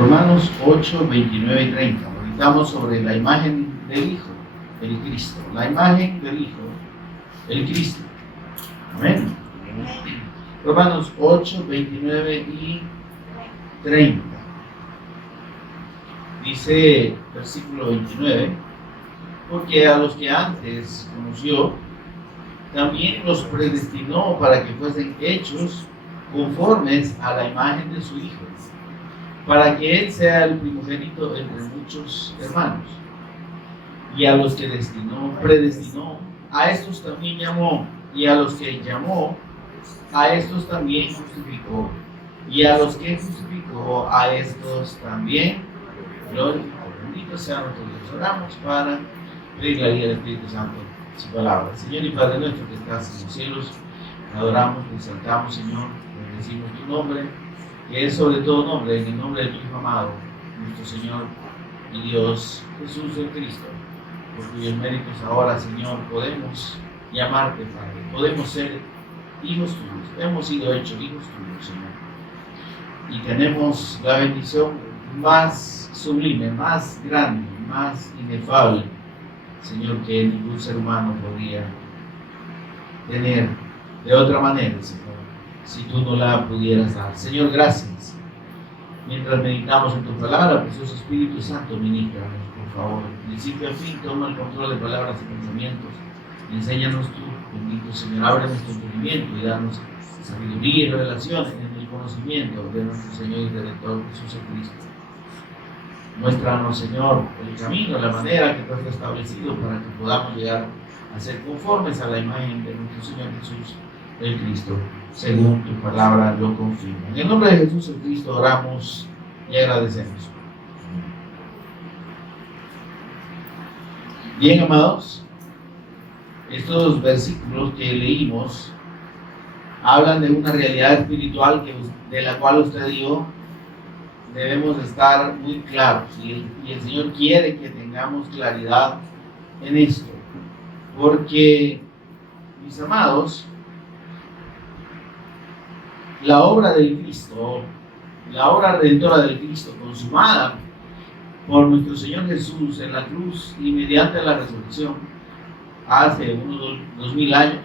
Romanos 8, 29 y 30. Meditamos sobre la imagen del Hijo, el Cristo. La imagen del Hijo, el Cristo. Amén. Romanos 8, 29 y 30. Dice, versículo 29, porque a los que antes conoció, también los predestinó para que fuesen hechos conformes a la imagen de su Hijo, para que Él sea el primogénito entre muchos hermanos. Y a los que predestinó, a estos también llamó, y a los que llamó, a estos también justificó, y a los que justificó, a estos también glorificó. Bendito sea nuestro Dios. Oramos para pedir la guía del Espíritu Santo, su palabra. Señor y Padre nuestro que estás en los cielos, te adoramos, te exaltamos, Señor, bendecimos tu nombre, que es sobre todo nombre, en el nombre de tu Hijo amado, nuestro Señor y Dios, Jesús el Cristo, por cuyos méritos ahora, Señor, podemos llamarte Padre, podemos ser hijos tuyos, hemos sido hechos hijos tuyos, Señor, y tenemos la bendición más sublime, más grande, más inefable, Señor, que ningún ser humano podría tener de otra manera, Señor, si tú no la pudieras dar. Señor, gracias. Mientras meditamos en tu palabra, precioso Espíritu Santo, ministranos, por favor. De principio a fin, toma el control de palabras y pensamientos. Enséñanos tú, bendito Señor, abre nuestro entendimiento y danos sabiduría y revelación en el conocimiento de nuestro Señor y Redentor Jesucristo. Muéstranos, Señor, el camino, la manera que tú has establecido para que podamos llegar a ser conformes a la imagen de nuestro Señor Jesús, el Cristo, según tu palabra lo confirma. En el nombre de Jesús el Cristo oramos y agradecemos. Bien, amados, estos versículos que leímos hablan de una realidad espiritual de la cual usted y yo debemos estar muy claros, y el Señor quiere que tengamos claridad en esto, porque, mis amados, la obra del Cristo, la obra redentora del Cristo consumada por nuestro Señor Jesús en la cruz y mediante la resurrección hace unos 2000 años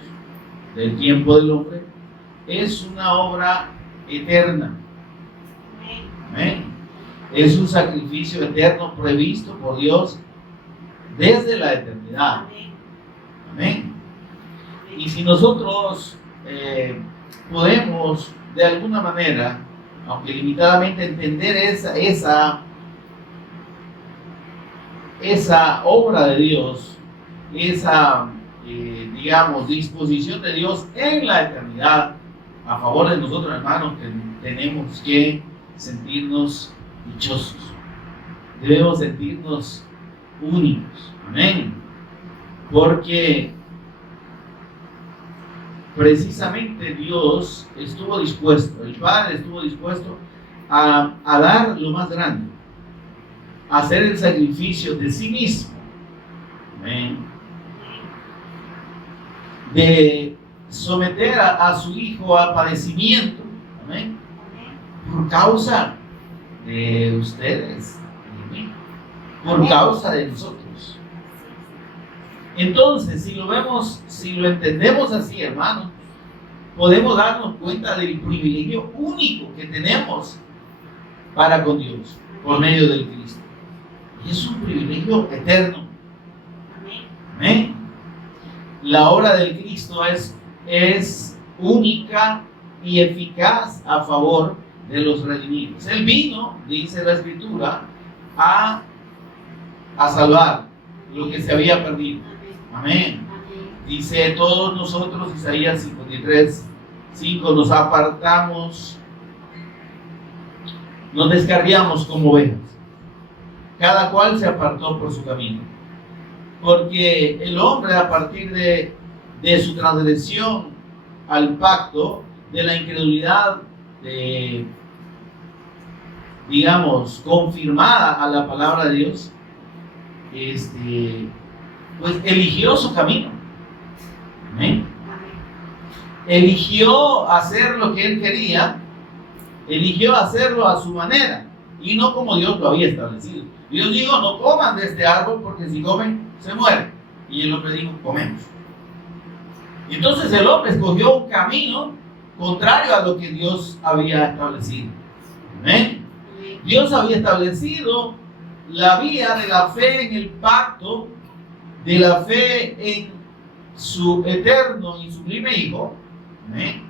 del tiempo del hombre, es una obra eterna. Amén. Es un sacrificio eterno previsto por Dios desde la eternidad. Amén. Y si nosotros podemos de alguna manera, aunque limitadamente, entender esa obra de Dios, esa digamos disposición de Dios en la eternidad a favor de nosotros, hermanos, tenemos que sentirnos dichosos, debemos sentirnos únicos. Amén. Porque precisamente Dios estuvo dispuesto, el Padre estuvo dispuesto a dar lo más grande, a hacer el sacrificio de sí mismo. Amén. De someter a su Hijo a padecimiento. Amén. Por causa de ustedes, de mí, por causa de nosotros. Entonces, si lo entendemos así, hermanos, podemos darnos cuenta del privilegio único que tenemos para con Dios por medio del Cristo. Y es un privilegio eterno. Amén. La obra del Cristo es única y eficaz a favor de los redimidos. Él vino, dice la Escritura, a salvar lo que se había perdido. Amén. Dice, todos nosotros, Isaías 53:5, nos apartamos, nos descarriamos como ovejas. Cada cual se apartó por su camino. Porque el hombre, a partir de su transgresión al pacto, de la incredulidad, digamos, confirmada a la palabra de Dios, pues eligió su camino. Amén. Eligió hacer lo que él quería, eligió hacerlo a su manera, y no como Dios lo había establecido. Dios dijo, no coman de este árbol porque si comen se mueren. Y el hombre dijo, comemos. Y entonces el hombre escogió un camino contrario a lo que Dios había establecido. Amén. Dios había establecido la vía de la fe en el pacto, de la fe en su eterno y sublime Hijo. Amén.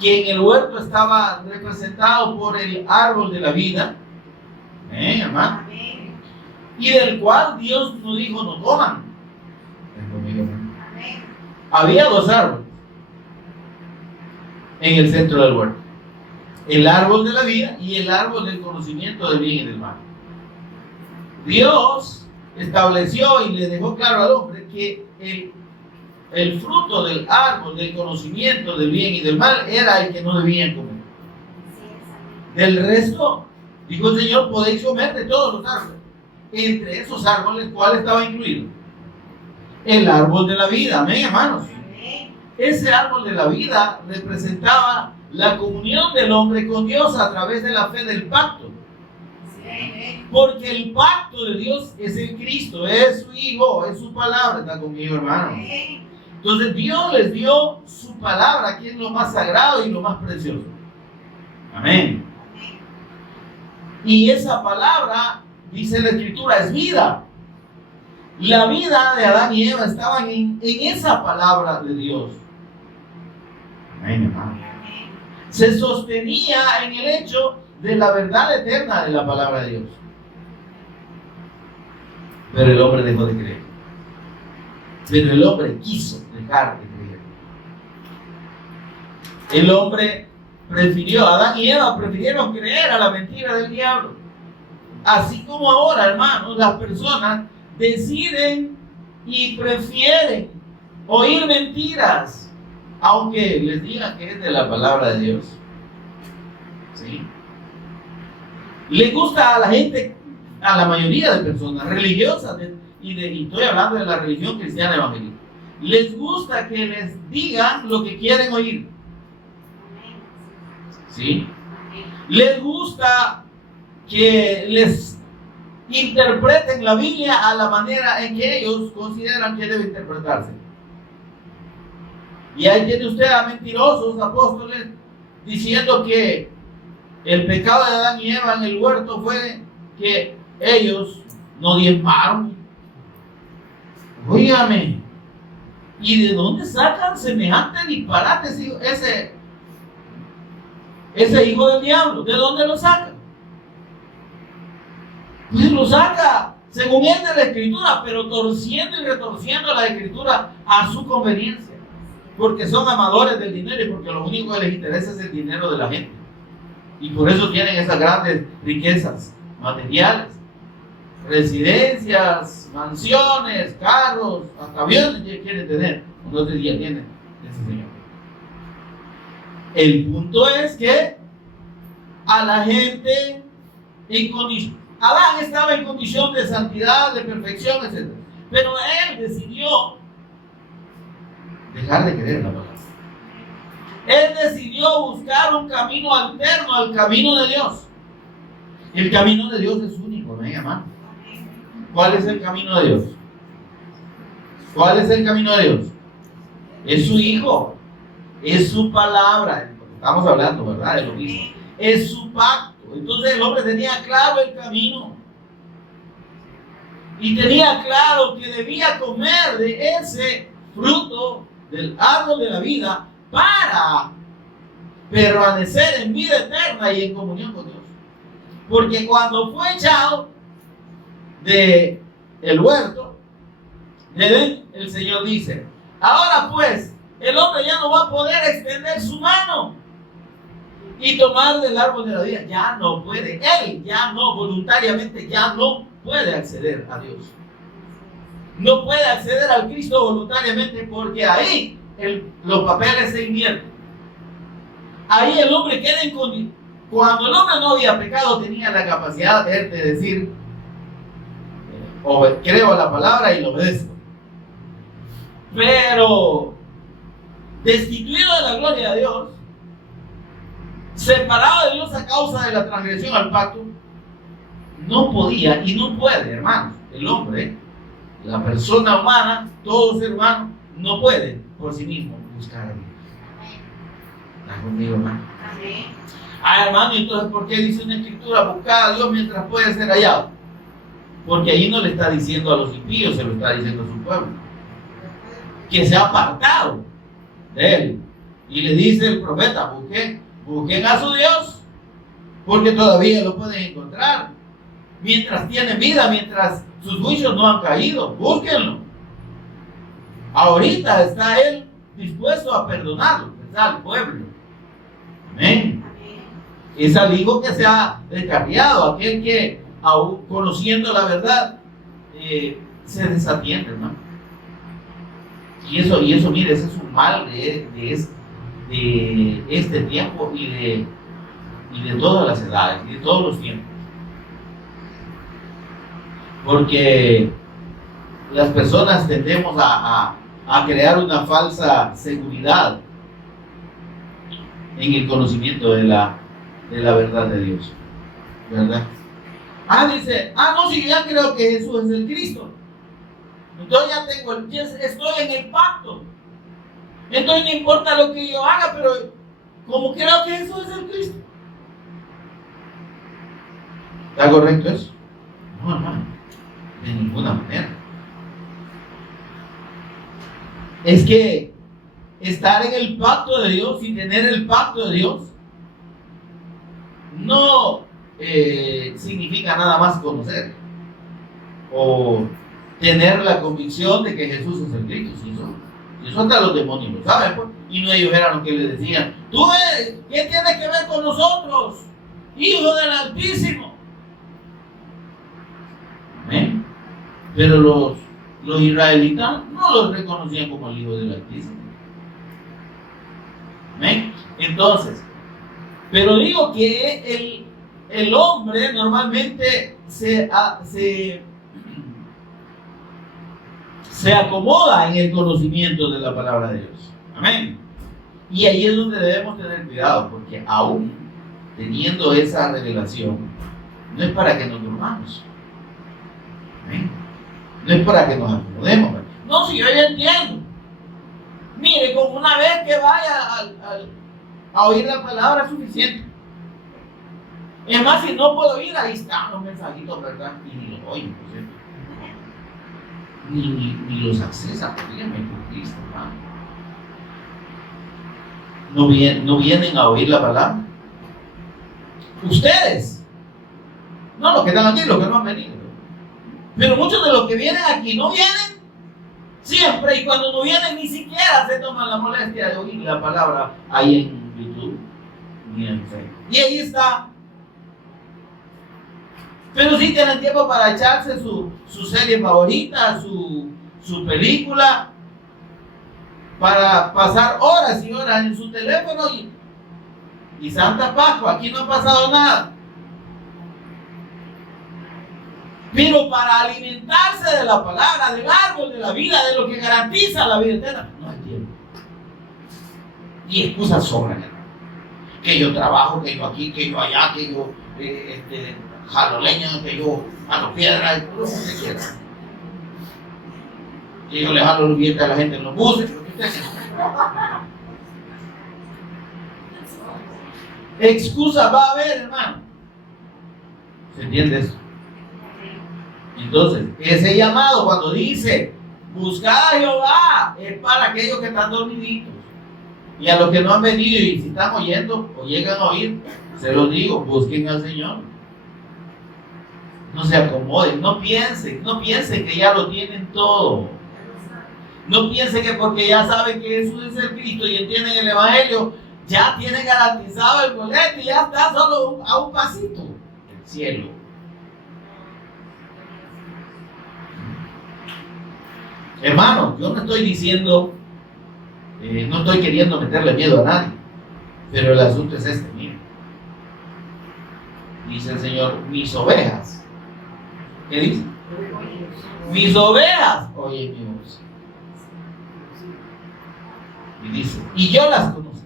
Que en el huerto estaba representado por el árbol de la vida. Amén, hermano. Y del cual Dios nos dijo, no coman. Había dos árboles en el centro del huerto: el árbol de la vida y el árbol del conocimiento del bien y del mal. Dios estableció y le dejó claro al hombre que el fruto del árbol del conocimiento del bien y del mal era el que no debían comer. Del resto, dijo el Señor, podéis comer de todos los árboles. Entre esos árboles, ¿cuál estaba incluido? El árbol de la vida. Amén, hermanos. Ese árbol de la vida representaba la comunión del hombre con Dios a través de la fe del pacto. Porque el pacto de Dios es el Cristo, es su Hijo, es su palabra. Está conmigo, hermano. Entonces Dios les dio su palabra, que es lo más sagrado y lo más precioso. Amén. Y esa palabra, dice la Escritura, es vida. La vida de Adán y Eva estaban en esa palabra de Dios. Amén, hermano. Se sostenía en el hecho de la verdad eterna de la palabra de Dios. Pero el hombre dejó de creer. Pero el hombre quiso dejar de creer. El hombre prefirió, Adán y Eva prefirieron creer a la mentira del diablo. Así como ahora, hermanos, las personas deciden y prefieren oír mentiras, aunque les digan que es de la palabra de Dios. ¿Sí? Le gusta a la gente, a la mayoría de personas religiosas, y estoy hablando de la religión cristiana evangélica, les gusta que les digan lo que quieren oír. ¿Sí? Les gusta que les interpreten la Biblia a la manera en que ellos consideran que debe interpretarse. Y ahí tiene usted a mentirosos apóstoles diciendo que el pecado de Adán y Eva en el huerto fue que ellos no diezmaron. Óigame, ¿y de dónde sacan semejante disparate ese hijo del diablo? ¿De dónde lo sacan? Pues lo saca según él de la Escritura, pero torciendo y retorciendo la Escritura a su conveniencia, porque son amadores del dinero y porque lo único que les interesa es el dinero de la gente, y por eso tienen esas grandes riquezas materiales, residencias, mansiones, carros, hasta aviones quieren tener, no sé si ya tienen ese señor. El punto es que a la gente en condición, Adán estaba en condición de santidad, de perfección, etc. Pero él decidió dejar de creer la palabra. Él decidió buscar un camino alterno al camino de Dios. El camino de Dios es único, ¿me hermano? ¿Cuál es el camino de Dios? ¿Cuál es el camino de Dios? Es su Hijo, es su palabra. Estamos hablando, ¿verdad? De lo mismo. Es su pacto. Entonces el hombre tenía claro el camino. Y tenía claro que debía comer de ese fruto del árbol de la vida para permanecer en vida eterna y en comunión con Dios. Porque cuando fue echado de el huerto de Edén, el Señor dice: ahora pues, el hombre ya no va a poder extender su mano y tomar del árbol de la vida. Ya no puede, él ya no, voluntariamente ya no puede acceder a Dios. No puede acceder al Cristo voluntariamente, porque ahí los papeles se invierten. Ahí el hombre queda en condición. Cuando el hombre no había pecado, tenía la capacidad de decir: creo la palabra y lo obedezco. Pero destituido de la gloria de Dios, separado de Dios a causa de la transgresión al pacto, no podía y no puede, hermanos. El hombre, la persona humana, todo ser humano, no puede por sí mismo buscar a Dios. ¿Está conmigo, hermano? Hermano, entonces, ¿por qué dice una escritura buscar a Dios mientras puede ser hallado? Porque ahí no le está diciendo a los impíos, se lo está diciendo a su pueblo, que se ha apartado de él. Y le dice el profeta: busquen a su Dios, porque todavía lo pueden encontrar. Mientras tienen vida, mientras sus juicios no han caído, búsquenlo. Ahorita está él dispuesto a perdonarlo, está al pueblo. Amén. Es al hijo que se ha descarriado, aquel que, aún conociendo la verdad, se desatiende, hermano. Y eso, mire, ese es un mal de este tiempo y de todas las edades y de todos los tiempos. Porque las personas tendemos a crear una falsa seguridad en el conocimiento de la verdad de Dios, ¿verdad? Dice, no, si yo ya creo que Jesús es el Cristo, entonces estoy en el pacto, entonces no importa lo que yo haga, pero como creo que Jesús es el Cristo. ¿Está correcto eso? No, hermano, de ninguna manera. Es que estar en el pacto de Dios y tener el pacto de Dios no significa nada más conocer o tener la convicción de que Jesús es el Cristo. Si eso hasta los demonios lo saben, pues, y no ellos eran los que le decían: tú eres, ¿qué tienes que ver con nosotros, hijo del Altísimo? Amén. Pero los israelitas no los reconocían como el hijo del Altísimo. Amén. Entonces, pero digo que el hombre normalmente se acomoda en el conocimiento de la palabra de Dios. Amén. Y ahí es donde debemos tener cuidado, porque aún teniendo esa revelación, no es para que nos durmamos. Amén. No es para que nos acomodemos. No, si yo ya entiendo. Mire, con una vez que vaya a oír la palabra es suficiente. Es más, si no puedo oír, ahí están los mensajitos, ¿verdad? Y ni los oyen, por cierto. Ni los accesa, dígame, por Cristo, hermano. ¿No vienen a oír la palabra? Ustedes. No, los que están aquí, los que no han venido. Pero muchos de los que vienen aquí no vienen siempre, y cuando no vienen ni siquiera se toman la molestia de oír la palabra ahí en YouTube ni en Facebook. Y ahí está. Pero sí tienen tiempo para echarse su serie favorita, su película, para pasar horas y horas en su teléfono y Santa Pascua, aquí no ha pasado nada. Pero para alimentarse de la palabra, del árbol de la vida, de lo que garantiza la vida eterna, no hay tiempo. Y excusas sobran, hermano. Que yo trabajo, que yo aquí, que yo allá, que yo jalo leña, que yo jalo piedra, lo que usted quiera. Que yo le jalo los billetes a la gente en los buses, lo que usted quiera. Excusa va a haber, hermano. ¿Se entiende eso? Entonces, ese llamado cuando dice buscad a Jehová es para aquellos que están dormiditos. Y a los que no han venido y si están oyendo o llegan a oír, se los digo, busquen al Señor. No se acomoden, no piensen que ya lo tienen todo. No piensen que porque ya saben que Jesús es el Cristo y entienden el Evangelio, ya tienen garantizado el boleto y ya está solo a un pasito del cielo. Hermano, yo no estoy diciendo, no estoy queriendo meterle miedo a nadie, pero el asunto es este, mire. Dice el Señor, mis ovejas. ¿Qué dice? Mis ovejas oyen mi voz. Y dice, y yo las conozco.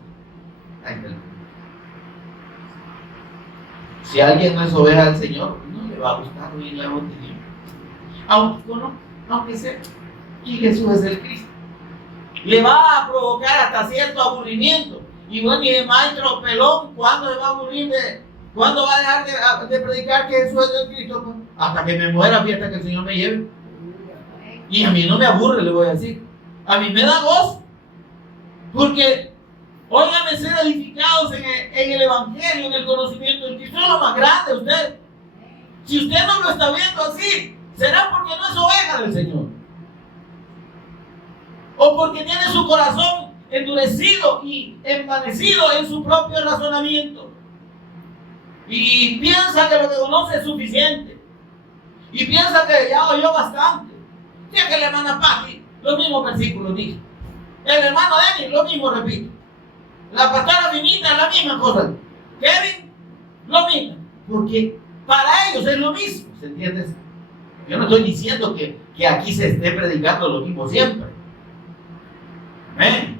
Si alguien no es oveja del Señor, no le le va a gustar oír la voz de Dios. Aunque sea que Jesús es el Cristo. Le va a provocar hasta cierto aburrimiento. Y bueno, y el maestro pelón, ¿cuándo se va a aburrir cuándo va a dejar de predicar que Jesús es el Cristo? Pues, hasta que me muera, hasta que el Señor me lleve. Y a mí no me aburre, le voy a decir. A mí me da gozo. Porque, óigame, ser edificados en el Evangelio, en el conocimiento del Cristo, es lo más grande usted. Si usted no lo está viendo así, será porque no es oveja del Señor. O porque tiene su corazón endurecido y envanecido en su propio razonamiento. Y piensa que lo que conoce es suficiente. Y piensa que ya oyó bastante. Ya que la hermana Patti, los mismos versículos dice. El hermano Denis, lo mismo repite. La pastora Vinita, la misma cosa. Kevin, lo mismo. Porque para ellos es lo mismo, ¿se entiende? Yo no estoy diciendo que aquí se esté predicando lo mismo siempre. Amén.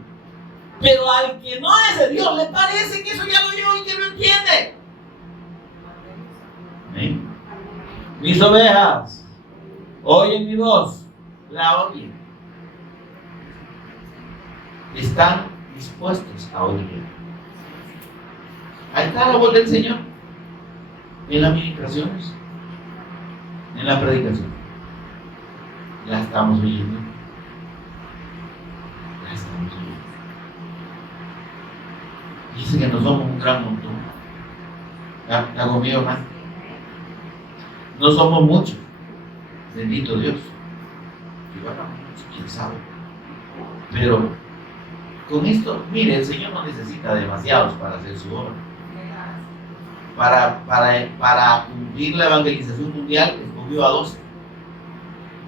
Pero al que no es de Dios, le parece que eso ya lo oyó y que lo entiende. Amén. Mis ovejas oyen mi voz, la oyen. Están dispuestos a oír. Ahí está la voz del Señor. En las ministraciones, en la predicación. La estamos oyendo. La estamos oyendo. Dice que no somos un gran montón. ¿Está conmigo, hermano? No somos muchos. Bendito Dios. Igual no muchos, quién sabe. Pero con esto, mire, el Señor no necesita demasiados para hacer su obra. Para cumplir la evangelización mundial, escogió a 12.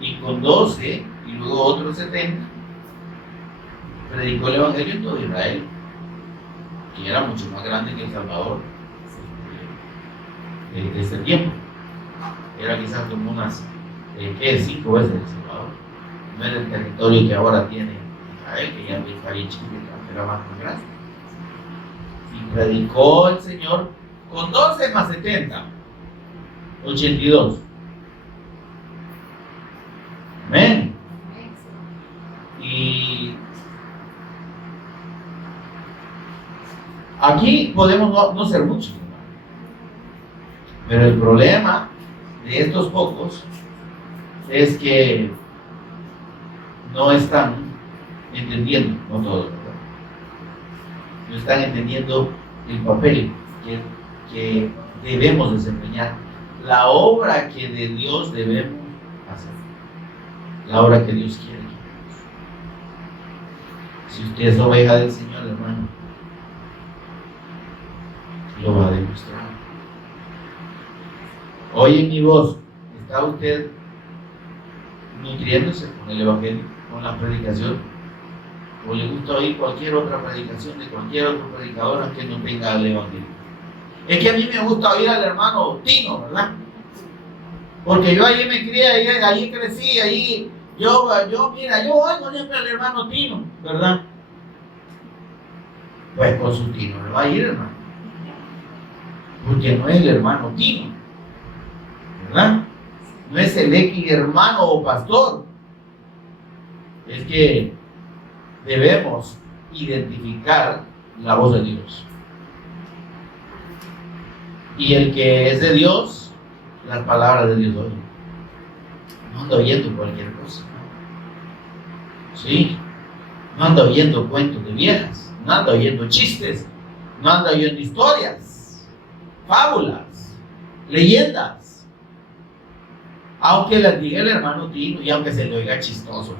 Y con 12, y luego otros 70, predicó el evangelio en todo Israel, que era mucho más grande que El Salvador de este tiempo. Era quizás como unas 5 veces El Salvador. No era el territorio que ahora tiene Israel, que ya está bien chiquito, era más grande. Y predicó el Señor con 12 más 70, 82. Amén. Y aquí podemos no ser muchos, pero el problema de estos pocos es que no están entendiendo, no todos, ¿verdad? No están entendiendo el papel que debemos desempeñar, la obra que de Dios debemos hacer, la obra que Dios quiere. Si usted es oveja del Señor, hermano, lo va a demostrar. Oye mi voz, ¿está usted nutriéndose con el Evangelio, con la predicación? ¿O le gusta oír cualquier otra predicación de cualquier otro predicador aunque no tenga el Evangelio? Es que a mí me gusta oír al hermano Tino, ¿verdad? Porque yo allí me crié, allí crecí, allí yo oigo siempre al hermano Tino, ¿verdad? Pues con su Tino le va a ir, hermano. Porque no es el hermano Tino, ¿verdad? No es el X hermano o pastor. Es que debemos identificar la voz de Dios. Y el que es de Dios, las palabras de Dios oye. No anda oyendo cualquier cosa. Sí. No anda oyendo cuentos de viejas. No anda oyendo chistes. No anda oyendo historias, fábulas, leyendas. Aunque les diga el hermano Tino y aunque se le oiga chistoso.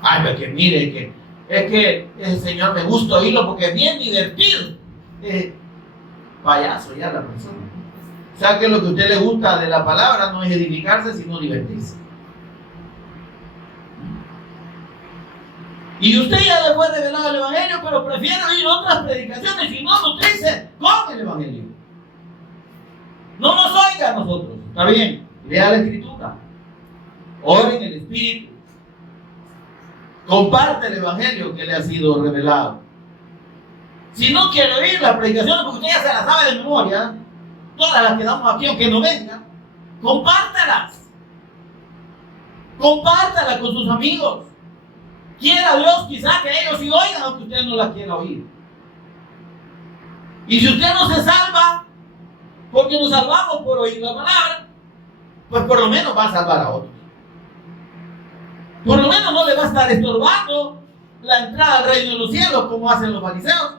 Ay, pero que mire, es que el Señor me gusta oírlo porque es bien divertido. Payaso ya la persona. O sea que lo que a usted le gusta de la palabra no es edificarse, sino divertirse. Y usted ya le fue revelado el Evangelio, pero prefiere oír otras predicaciones y no nutrirse con el Evangelio. No nos oiga a nosotros, está bien, lea la Escritura, ore en el Espíritu, comparte el Evangelio que le ha sido revelado. Si no quiere oír las predicaciones, porque usted ya se las sabe de memoria, todas las que damos aquí, aunque no venga, compártalas. Compártala con sus amigos. Quiera Dios quizá que ellos sí oigan aunque usted no la quiera oír. Y si usted no se salva, porque nos salvamos por oír la palabra, pues por lo menos va a salvar a otros. Por lo menos no le va a estar estorbando la entrada al reino de los cielos como hacen los fariseos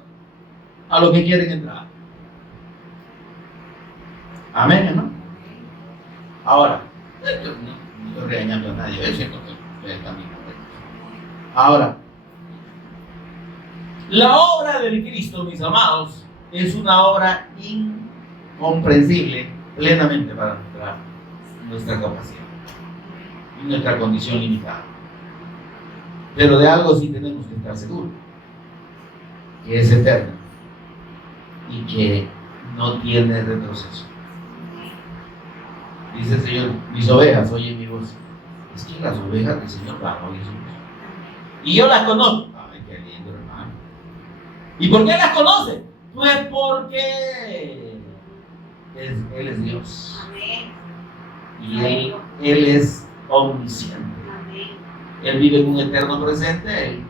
a los que quieren entrar. Amén, hermano. Ahora, yo no estoy regañando a nadie, es cierto que ustedes también. Ahora, la obra del Cristo, mis amados, es una obra incomprensible plenamente para nuestra capacidad y nuestra condición limitada. Pero de algo sí tenemos que estar seguros, que es eterna y que no tiene retroceso. Dice el Señor, mis ovejas oyen mi voz. Es que las ovejas del Señor van a oír su voz. Y yo las conozco. Ay, qué lindo, hermano. ¿Y por qué las conoce? Pues porque Él es Dios. Amén. Y Él es omnisciente. Amén. Él vive en un eterno presente.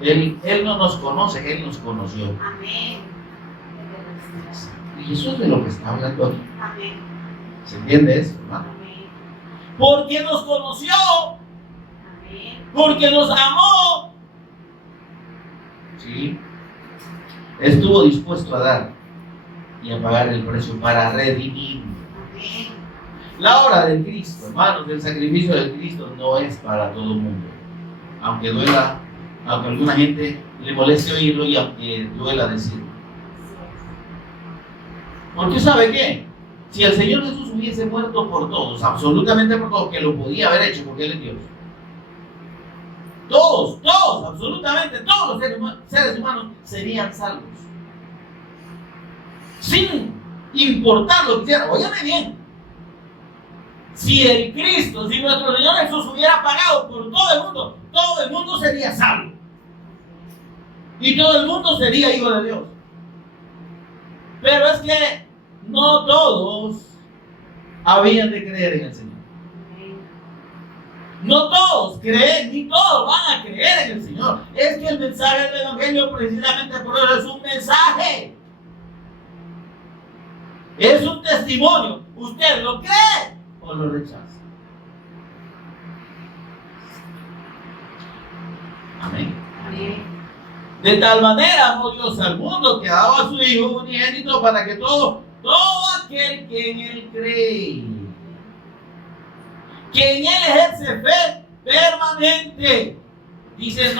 Él no nos conoce, Él nos conoció. Amén. Y eso es de lo que está hablando aquí. Amén. ¿Se entiende eso, hermano? Amén. Porque nos conoció, Amén. porque nos amó. Sí. Estuvo dispuesto a dar y a pagar el precio para redimirnos. Amén. La obra del Cristo, hermanos, el sacrificio del Cristo no es para todo el mundo. Aunque duela, aunque a alguna gente le moleste oírlo y aunque duela decirlo. Porque ¿sabe qué? Si el Señor Jesús hubiese muerto por todos, absolutamente por todos, que lo podía haber hecho porque Él es Dios. Todos, absolutamente todos los seres humanos serían salvos. Sin importar lo que hiciera. Óyame bien. Si el Cristo, si nuestro Señor Jesús hubiera pagado por todo el mundo sería salvo. Y todo el mundo sería hijo de Dios. Pero es que no todos habían de creer en el Señor. No todos creen, ni todos van a creer en el Señor. Es que el mensaje del Evangelio precisamente por eso es un mensaje. Es un testimonio. ¿Usted lo cree o lo rechaza? Amén. Amén. De tal manera amó Dios al mundo que ha dado a su Hijo unigénito para que todo aquel que en Él cree, que en Él ejerce fe permanente. Dice,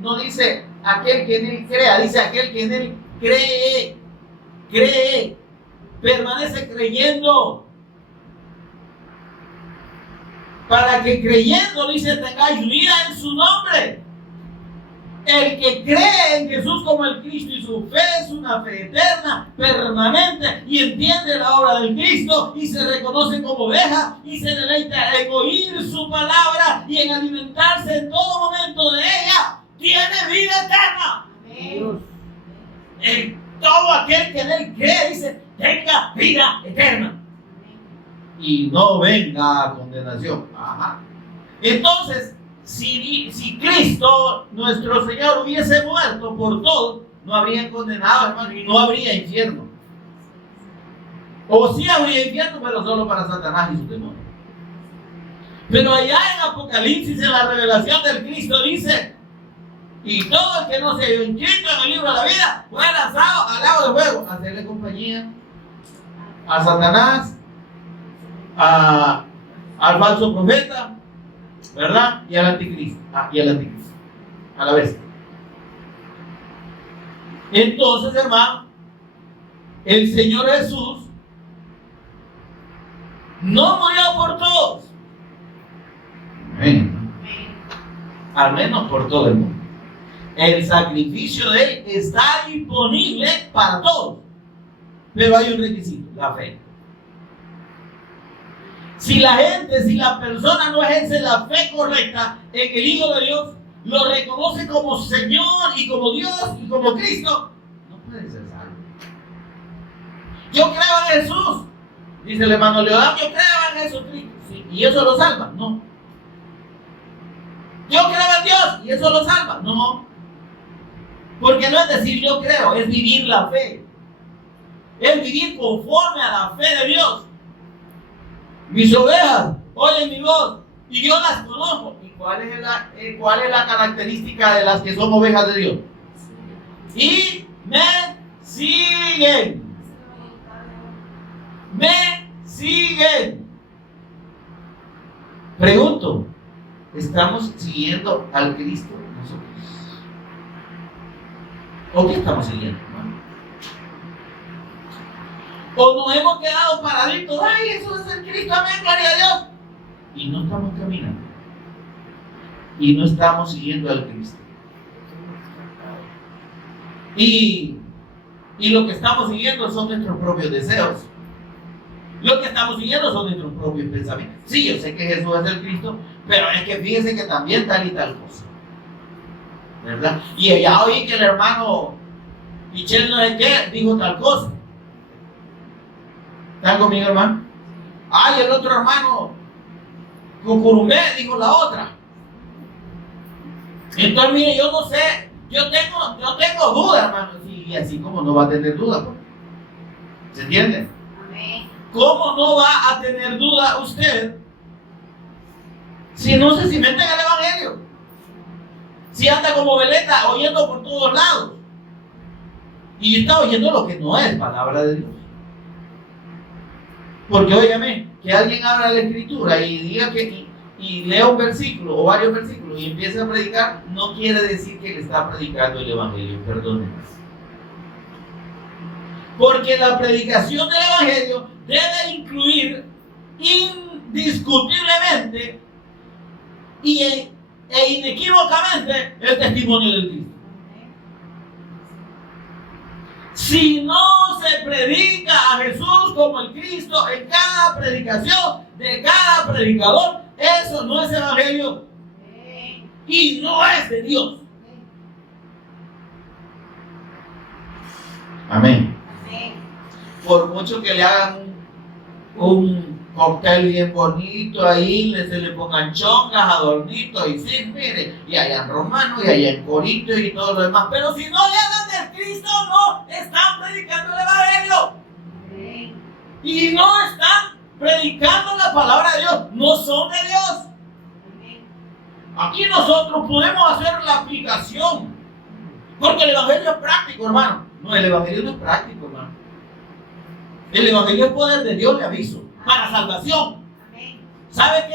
no dice aquel que en Él crea, dice aquel que en Él cree, permanece creyendo. Para que creyendo, dice, tengáis vida en su nombre. El que cree en Jesús como el Cristo y su fe es una fe eterna, permanente, y entiende la obra del Cristo y se reconoce como oveja y se deleita en oír su palabra y en alimentarse en todo momento de ella, tiene vida eterna. Amén. En todo aquel que en Él cree, dice, tenga vida eterna y no venga a condenación. Ajá. Entonces, si Cristo, nuestro Señor, hubiese muerto por todo, no habría condenado, hermano, y no habría infierno. O sí habría infierno, pero solo para Satanás y sus demonios. Pero allá en Apocalipsis, en la revelación del Cristo, dice, y todo el que no se haya inscrito en el libro de la vida fue lanzado al lago de fuego, a hacerle compañía a Satanás, al falso profeta, ¿verdad? Y al anticristo. A la bestia. Entonces, hermano, el Señor Jesús no murió por todos. Amén. Al menos por todo el mundo. El sacrificio de Él está disponible para todos. Pero hay un requisito, la fe. Si la persona no ejerce la fe correcta en el Hijo de Dios, lo reconoce como Señor y como Dios y como Cristo, no puede ser salvo. Yo creo en Jesús, Dice el hermano Leodán, yo creo en Jesucristo. Sí, ¿y eso lo salva? No. Yo creo en Dios y eso lo salva. No. Porque no es decir yo creo, es vivir la fe. Es vivir conforme a la fe de Dios. Mis ovejas oyen mi voz y yo las conozco. ¿Y cuál es la característica de las que son ovejas de Dios? Y me siguen. Me siguen. Pregunto, ¿estamos siguiendo al Cristo nosotros? ¿O qué estamos siguiendo, hermano? ¿O nos hemos quedado paraditos? ¡Ay, eso es el Cristo! ¡Amén! ¡Gloria a Dios! Y no estamos caminando. Y no estamos siguiendo al Cristo. Y lo que estamos siguiendo son nuestros propios deseos. Lo que estamos siguiendo son nuestros propios pensamientos. Sí, yo sé que Jesús es el Cristo, pero es que fíjense que también tal y tal cosa. ¿Verdad? Y ya oí que el hermano Michel no sé qué dijo tal cosa. ¿Están conmigo, hermano? Ay, el otro hermano Cucurumbé dijo la otra. Entonces, mire, yo no sé, yo tengo dudas, hermano. Y así como no va a tener dudas, pues. ¿Se entiende? Amén. ¿Cómo no va a tener duda usted si no se cimenta en el Evangelio? Si anda como veleta oyendo por todos lados y está oyendo lo que no es palabra de Dios. Porque óigame, que alguien abra la escritura y diga que y lea un versículo o varios versículos y empiece a predicar, no quiere decir que le está predicando el Evangelio, perdónenme. Porque la predicación del Evangelio debe incluir indiscutiblemente e inequívocamente el testimonio del Cristo. Si no se predica a Jesús como el Cristo en cada predicación de cada predicador, eso no es Evangelio y no es de Dios. Amén. Por mucho que le hagan un cóctel bien bonito ahí, se le pongan chongas, adornitos y sí, mire, y hayan romanos y hayan coritos y todo lo demás, pero si no le hablan del Cristo, no están predicando el Evangelio. Y no están predicando la palabra de Dios, no son de Dios. Aquí nosotros podemos hacer la aplicación, porque el Evangelio es práctico, hermano. No, el Evangelio no es práctico, hermano. El Evangelio es poder de Dios, le aviso, para salvación. ¿Sabe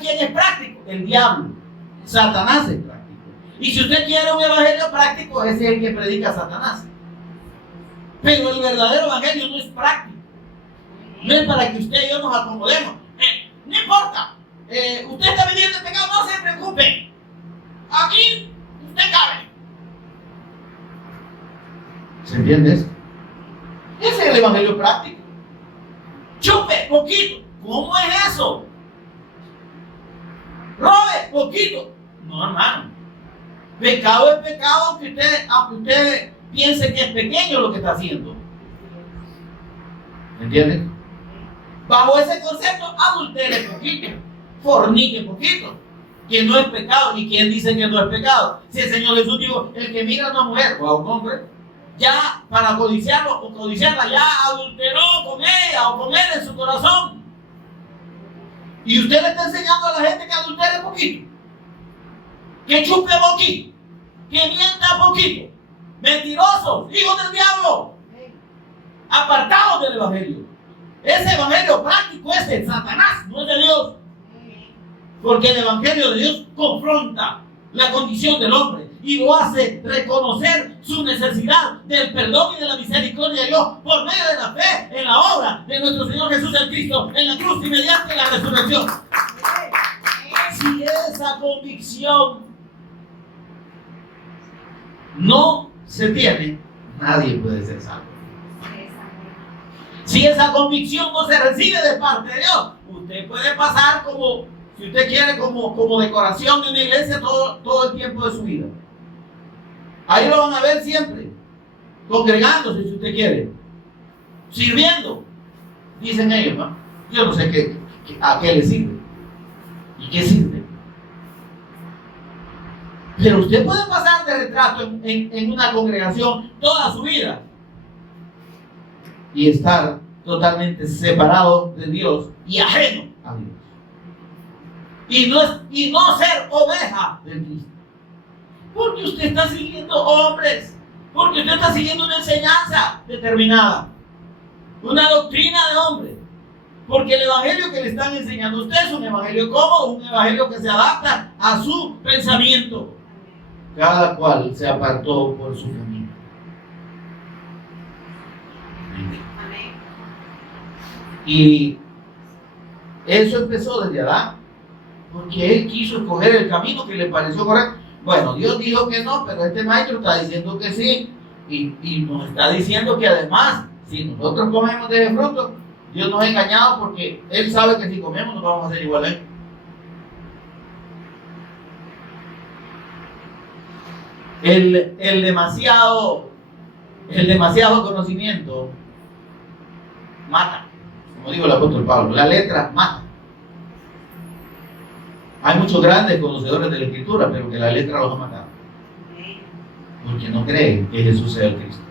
quién es práctico? El diablo. Satanás es práctico. Y si usted quiere un Evangelio práctico, ese es el que predica Satanás. Pero el verdadero Evangelio no es práctico. No es para que usted y yo nos acomodemos. No importa. Usted está viviendo el pecado, no se preocupe. Aquí usted cabe. ¿Se entiende eso? Ese es el Evangelio práctico. Chupe poquito. ¿Cómo es eso? Robe poquito. No, hermano. Pecado es pecado, aunque usted piense que es pequeño lo que está haciendo. ¿Entiendes? Bajo ese concepto, adultere poquito, fornique poquito, que no es pecado. ¿Y quién dice que no es pecado? Si el Señor Jesús dijo, el que mira a una mujer o a un hombre, ya para codiciarlo o codiciarla, ya adulteró con ella o con él en su corazón. Y usted le está enseñando a la gente que adultere poquito, que chupe poquito, que mienta poquito. Mentirosos, hijos del diablo, apartados del Evangelio. Ese Evangelio práctico es de Satanás, no es de Dios. Porque el Evangelio de Dios confronta la condición del hombre y lo hace reconocer su necesidad del perdón y de la misericordia de Dios por medio de la fe en la obra de nuestro Señor Jesús el Cristo en la cruz y mediante la resurrección. Si esa convicción no se tiene, nadie puede ser salvo. Si esa convicción no se recibe de parte de Dios, usted puede pasar como, si usted quiere, como decoración de una iglesia todo el tiempo de su vida. Ahí lo van a ver siempre, congregándose si usted quiere, sirviendo, dicen ellos, ¿no? Yo no sé a qué le sirve y qué sirve. Pero usted puede pasar de retrato en una congregación toda su vida y estar totalmente separado de Dios y ajeno a Dios. Y no ser oveja del Cristo. Porque usted está siguiendo hombres. Porque usted está siguiendo una enseñanza determinada. Una doctrina de hombres. Porque el evangelio que le están enseñando a usted es un evangelio cómodo, un evangelio que se adapta a su pensamiento. Cada cual se apartó por su camino. Amén. Y eso empezó desde Adán, porque él quiso escoger el camino que le pareció correcto. Bueno, Dios dijo que no, pero este maestro está diciendo que sí, y nos está diciendo que además, si nosotros comemos de ese fruto, Dios nos ha engañado porque Él sabe que si comemos nos vamos a hacer igual a Él. El demasiado conocimiento mata, como dijo el apóstol Pablo. La letra mata. Hay muchos grandes conocedores de la Escritura, pero que la letra los ha matado. Porque no creen que Jesús sea el Cristo.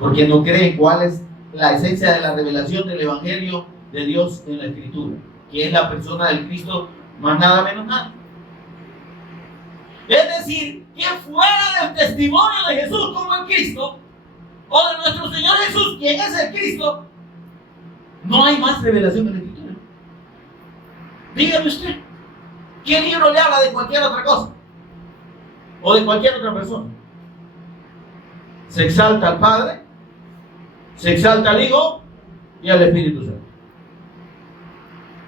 Porque no creen cuál es la esencia de la revelación del Evangelio de Dios en la Escritura, que es la persona del Cristo, más nada menos nada. Es decir, que fuera del testimonio de Jesús como el Cristo, o de nuestro Señor Jesús, quien es el Cristo, no hay más revelación en la Escritura. Dígame usted, ¿qué libro le habla de cualquier otra cosa? O de cualquier otra persona. Se exalta al Padre, se exalta al Hijo y al Espíritu Santo.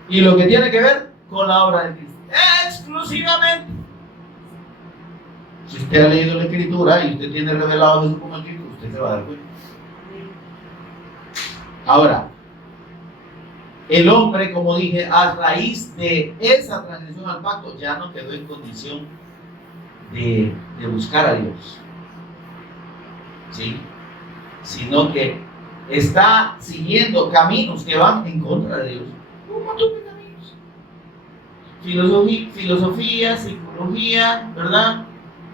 Y lo que tiene que ver con la obra de Cristo. Exclusivamente. Si usted ha leído la Escritura y usted tiene revelado a Jesús como el Cristo, usted se va a dar cuenta. Ahora, el hombre, como dije, a raíz de esa transgresión al pacto, ya no quedó en condición de buscar a Dios. ¿Sí? Sino que está siguiendo caminos que van en contra de Dios. Un montón de caminos. Filosofía, psicología, ¿verdad?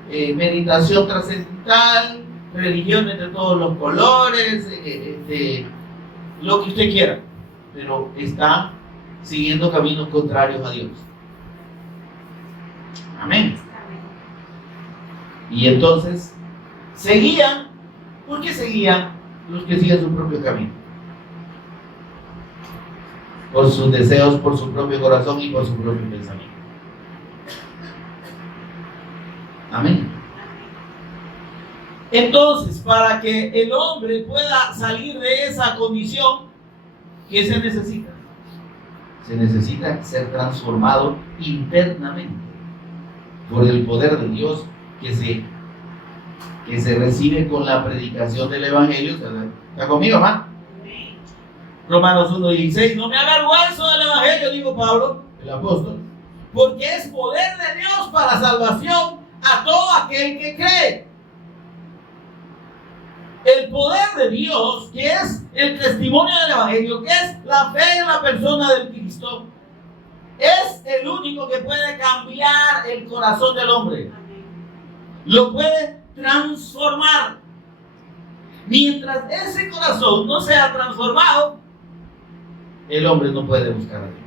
Meditación trascendental, religiones de todos los colores, lo que usted quiera. Pero están siguiendo caminos contrarios a Dios. Amén. Y entonces seguían. ¿Por qué seguían los que siguen su propio camino? Por sus deseos, por su propio corazón y por su propio pensamiento. Amén. Entonces, para que el hombre pueda salir de esa condición, ¿qué se necesita? Se necesita ser transformado internamente por el poder de Dios que se recibe con la predicación del Evangelio. ¿Está conmigo, hermano? Romanos 1:16. No me avergüenzo del Evangelio, dijo Pablo, el apóstol, porque es poder de Dios para salvación a todo aquel que cree. El poder de Dios, que es el testimonio del Evangelio, que es la fe en la persona del Cristo, es el único que puede cambiar el corazón del hombre. Lo puede transformar. Mientras ese corazón no sea transformado, el hombre no puede buscar a Dios.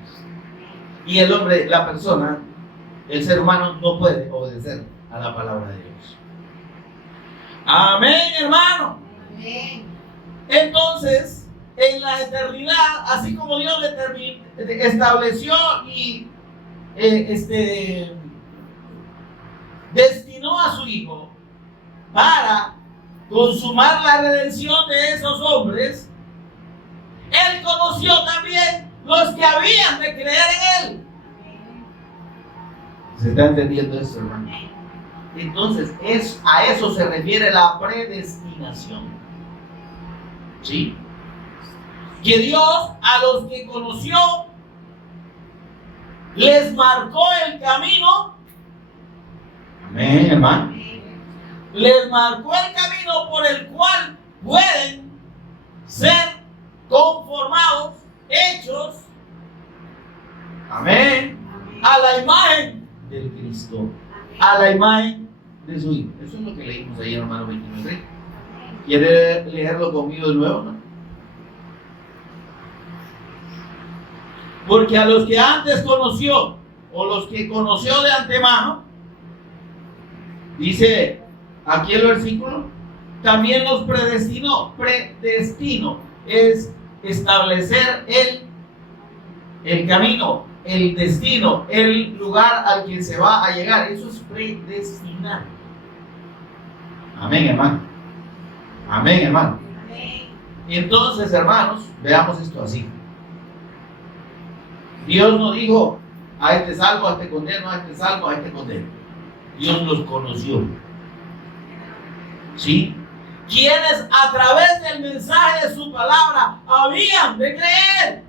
Y el hombre, la persona, el ser humano no puede obedecer a la palabra de Dios. Amén, hermano. Amén. Entonces, en la eternidad, así como Dios estableció y destinó a su Hijo para consumar la redención de esos hombres, Él conoció también los que habían de creer en Él. ¿Se está entendiendo eso, hermano? Entonces, a eso se refiere la predestinación. ¿Sí? Que Dios a los que conoció les marcó el camino. Amén, hermano. Les marcó el camino por el cual pueden ser conformados hechos, amén, a la imagen del Cristo, a la imagen de su Hijo. Eso es lo que leímos ahí en Romanos 29:3. ¿Quiere leerlo conmigo de nuevo, no? Porque a los que antes conoció, o los que conoció de antemano, dice aquí el versículo, también los predestinó. Predestino es establecer el camino, el destino, el lugar al que se va a llegar. Eso es predestinar. Amén, hermano. Amén, hermano. Entonces, hermanos, veamos esto así. Dios no dijo, a este salvo, a este condeno, a este salvo, a este condeno. Dios los conoció. ¿Sí? Quienes a través del mensaje de su palabra habían de creer.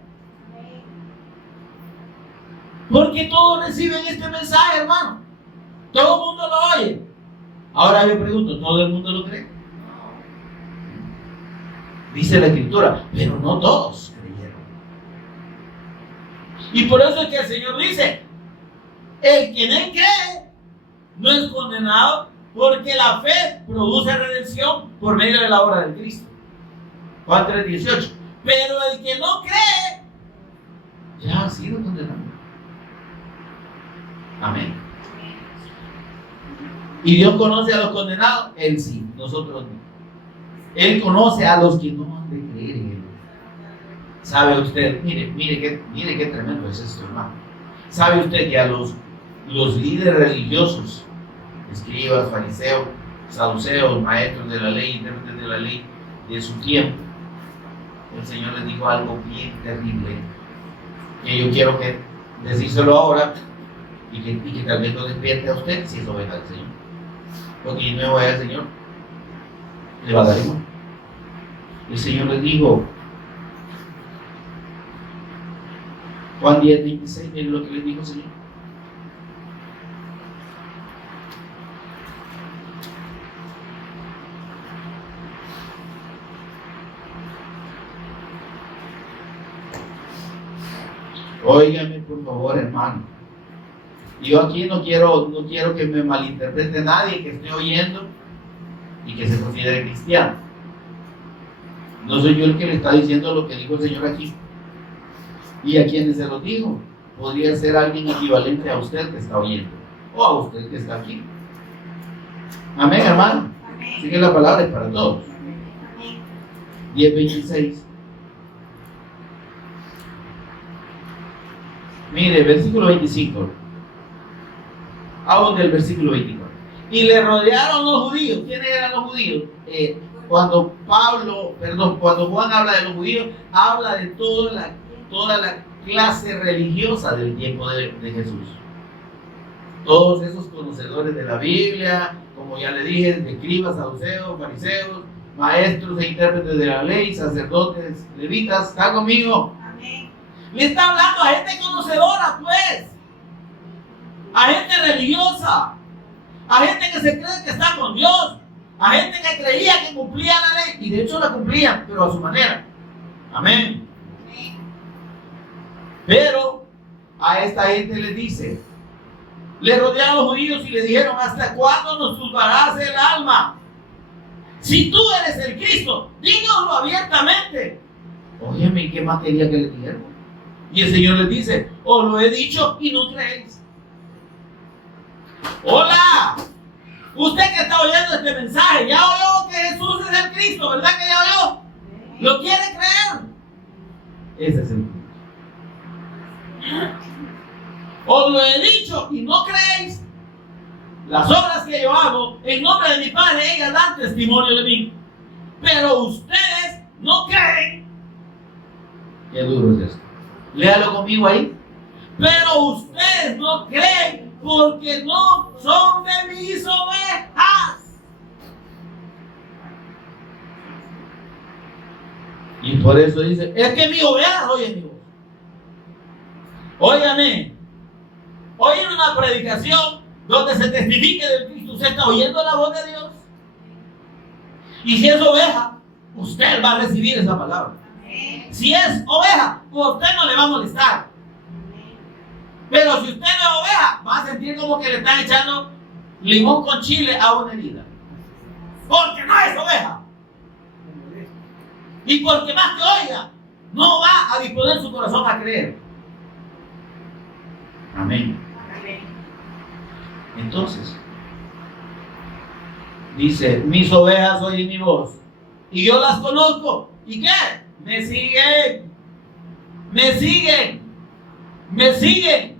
Porque todos reciben este mensaje, hermano. Todo el mundo lo oye. Ahora yo pregunto, ¿todo el mundo lo cree? Dice la Escritura, pero no todos creyeron. Y por eso es que el Señor dice, el que en él cree no es condenado, porque la fe produce redención por medio de la obra del Cristo. Juan 3:18. Pero el que no cree ya ha sido condenado. Amén. ¿Y Dios conoce a los condenados? Él sí, nosotros no. Él conoce a los que no han de creer en Él. ¿Sabe usted? Mire qué tremendo es esto, hermano. ¿Sabe usted que a los líderes religiosos, escribas, fariseos, saduceos, maestros de la ley, intérpretes de la ley de su tiempo, el Señor les dijo algo bien terrible, que yo quiero que decírselo ahora y que tal vez lo despierte a usted si es oveja del Señor? Porque no es oveja del Señor, le va a dar igual. El Señor les dijo, Juan 10:26, miren lo que les dijo el Señor. Óigame por favor, hermano. Yo aquí no quiero que me malinterprete nadie que esté oyendo y que se considere cristiano. No soy yo el que le está diciendo lo que dijo el Señor aquí. Y a quienes se lo dijo, podría ser alguien equivalente a usted que está oyendo, o a usted que está aquí. Amén, hermano. Así que la palabra es para todos. 10:26. Mire, versículo 25. Aún del versículo 24. Y le rodearon los judíos. ¿Quiénes eran los judíos? Cuando Juan habla de los judíos, habla de toda la clase religiosa del tiempo de Jesús. Todos esos conocedores de la Biblia, como ya le dije, escribas, saduceos, fariseos, maestros e intérpretes de la ley, sacerdotes, levitas. ¿Está conmigo? Amén. Le está hablando a gente conocedora, pues. A gente religiosa. A gente que se cree que está con Dios. A gente que creía que cumplía la ley. Y de hecho la cumplían, pero a su manera. Amén. Pero a esta gente le dice, le rodearon los judíos y le dijeron, ¿hasta cuándo nos turbarás el alma? Si tú eres el Cristo, dínoslo abiertamente. Óyeme, ¿qué más quería que le dijeran? Y el Señor les dice, os lo he dicho y no creéis. Hola, usted que está oyendo este mensaje, ya oyó que Jesús es el Cristo, ¿verdad que ya oyó? ¿Lo quiere creer? Ese es el punto. Os lo he dicho y no creéis. Las obras que yo hago en nombre de mi Padre, ellas dan testimonio de mí. Pero ustedes no creen. Qué duro es esto. Léalo conmigo ahí. Pero ustedes no creen porque no son de mis ovejas. Y por eso dice, es que mis ovejas oyen mi voz. Óigame, oyen una predicación donde se testifique del Cristo. ¿Usted está oyendo la voz de Dios? Y si es oveja, usted va a recibir esa palabra. si es oveja, pues a usted no le va a molestar. Pero si usted no es oveja, va a sentir como que le están echando limón con chile a una herida. Porque no es oveja. Y porque más que oiga, no va a disponer su corazón a creer. Amén. Entonces, dice, mis ovejas oyen mi voz y yo las conozco. ¿Y qué? Me siguen. Me siguen. Me siguen.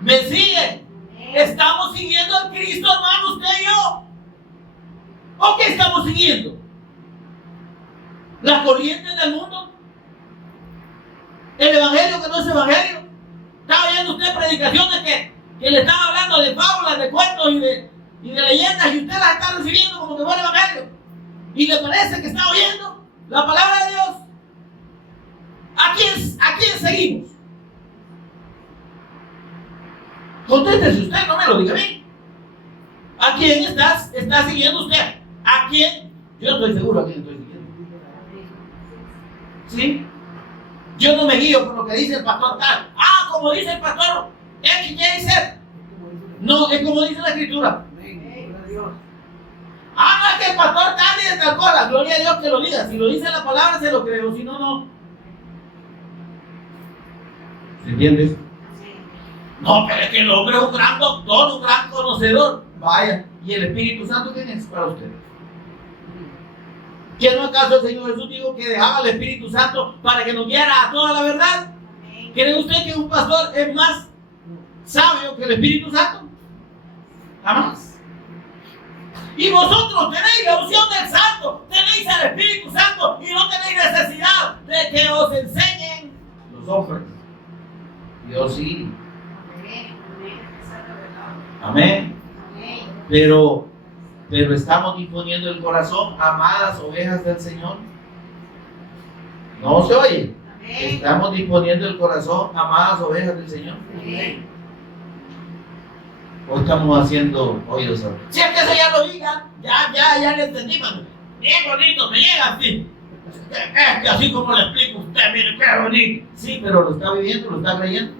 Me siguen. ¿Estamos siguiendo a Cristo, hermano, usted y yo? ¿O qué estamos siguiendo? ¿Las corrientes del mundo? ¿El evangelio que no es evangelio? ¿Está oyendo usted predicaciones que le están hablando de fábulas, de cuentos y de leyendas, y usted las está recibiendo como que fuera evangelio? ¿Y le parece que está oyendo la palabra de Dios? ¿A quién seguimos? Contéstese usted, no me lo diga a mí. ¿A quién está siguiendo usted? ¿A quién? Yo estoy seguro a quién estoy siguiendo. ¿Sí? Yo no me guío por lo que dice el pastor tal. Ah, como dice el pastor X, Y y Z. No, es como dice la escritura. Ah, no es que el pastor tal dice tal cosa. Gloria a Dios que lo diga. Si lo dice la palabra, se lo creo. Si no, no. ¿Se entiende? No, pero es que el hombre es un gran doctor, un gran conocedor. Vaya. ¿Y el Espíritu Santo quién es para usted? ¿Que no acaso el Señor Jesús dijo que dejaba al Espíritu Santo para que nos guiara a toda la verdad? ¿Cree usted que un pastor es más sabio que el Espíritu Santo? Jamás. Y vosotros tenéis la unción del Santo, tenéis al Espíritu Santo y no tenéis necesidad de que os enseñen los hombres. Dios sí. Amén. Pero estamos disponiendo el corazón, amadas ovejas del Señor. ¿No se oye? Estamos disponiendo el corazón, amadas ovejas del Señor. O estamos haciendo oídos sordos. Si es que eso ya lo diga, ya le entendí, man. Bien bonito, me llega así. Es que así como le explico a usted, mire qué bonito. Sí, pero lo está viviendo, lo está creyendo.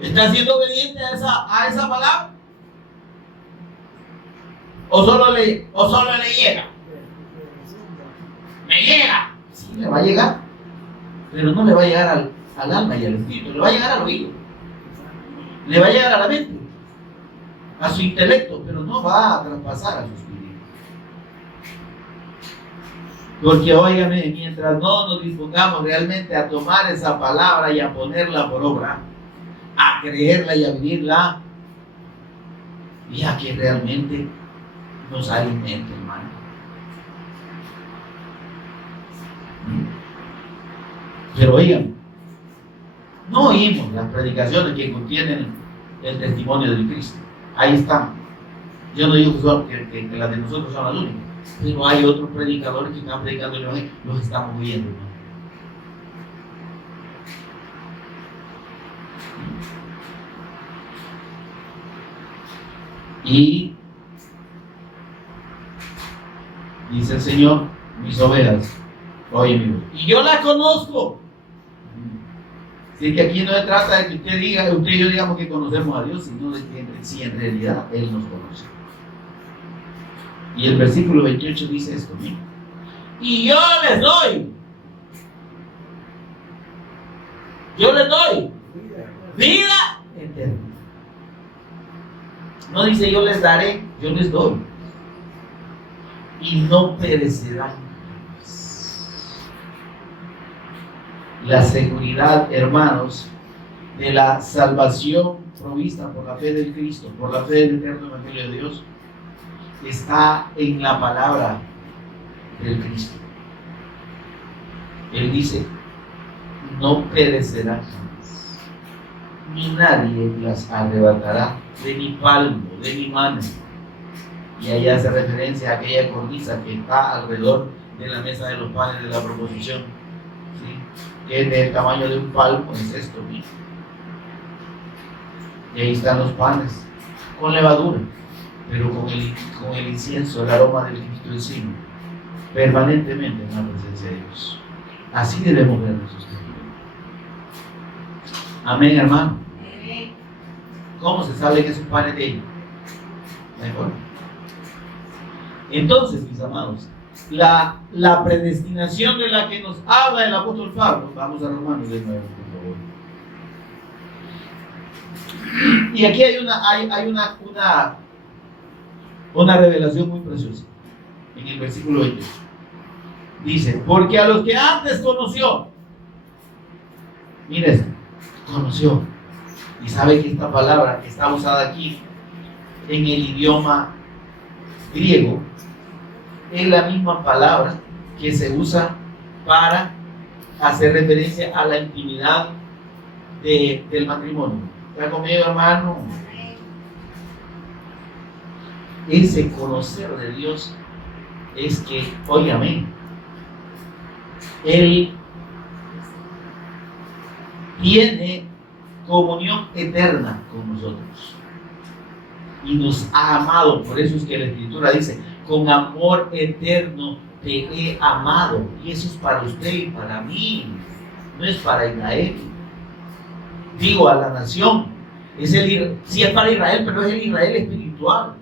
¿Está siendo obediente a esa palabra? ¿O solo le llega? Me llega. Sí, le va a llegar. Pero no le va a llegar al alma y al espíritu. Le va a llegar al oído. Le va a llegar a la mente. A su intelecto. Pero no va a traspasar a su espíritu. Porque, óigame, mientras no nos dispongamos realmente a tomar esa palabra y a ponerla por obra, a creerla y a vivirla, y a que realmente nos alimente, hermano. Pero oigan, no oímos las predicaciones que contienen el testimonio de Cristo. Ahí están. Yo no digo que las de nosotros son las únicas, pero hay otros predicadores que están predicando el evangelio. Los estamos viendo, hermano. Y dice el Señor, mis ovejas oyen mi voz. Y yo las conozco. Así que aquí no se trata de que usted y yo digamos que conocemos a Dios, sino de que si en realidad Él nos conoce. Y el versículo 28 dice esto, ¿sí? Y yo les doy vida eterna. No dice yo les daré, yo les doy. Y no perecerán. La seguridad, hermanos, de la salvación provista por la fe del Cristo, por la fe del eterno Evangelio de Dios, está en la palabra del Cristo. Él dice, no perecerán jamás, ni nadie las arrebatará de mi palmo, de mi mano. Y ahí hace referencia a aquella cornisa que está alrededor de la mesa de los panes de la proposición, ¿sí? Que es del tamaño de un palmo, es esto mismo. Y ahí están los panes, con levadura, pero con el incienso, el aroma del Cristo encima, permanentemente en la presencia de Dios. Así debemos ver nuestros caminos. Amén, hermano. Amén. ¿Cómo se sabe que es un pan de ellos? Mejor. Entonces, mis amados, la predestinación de la que nos habla el apóstol Pablo, vamos a Romanos de nuevo, por favor. Y aquí hay una revelación muy preciosa en el versículo 28. Dice, porque a los que antes conoció, mire eso, conoció. Y sabe que esta palabra que está usada aquí en el idioma griego es la misma palabra que se usa para hacer referencia a la intimidad del matrimonio. ¿Está conmigo, hermano? Ese conocer de Dios es que, óigame, Él tiene comunión eterna con nosotros y nos ha amado. Por eso es que la Escritura dice, con amor eterno te he amado. Y eso es para usted y para mí, no es para Israel. Digo, a la nación. Sí es para Israel, pero es el Israel espiritual.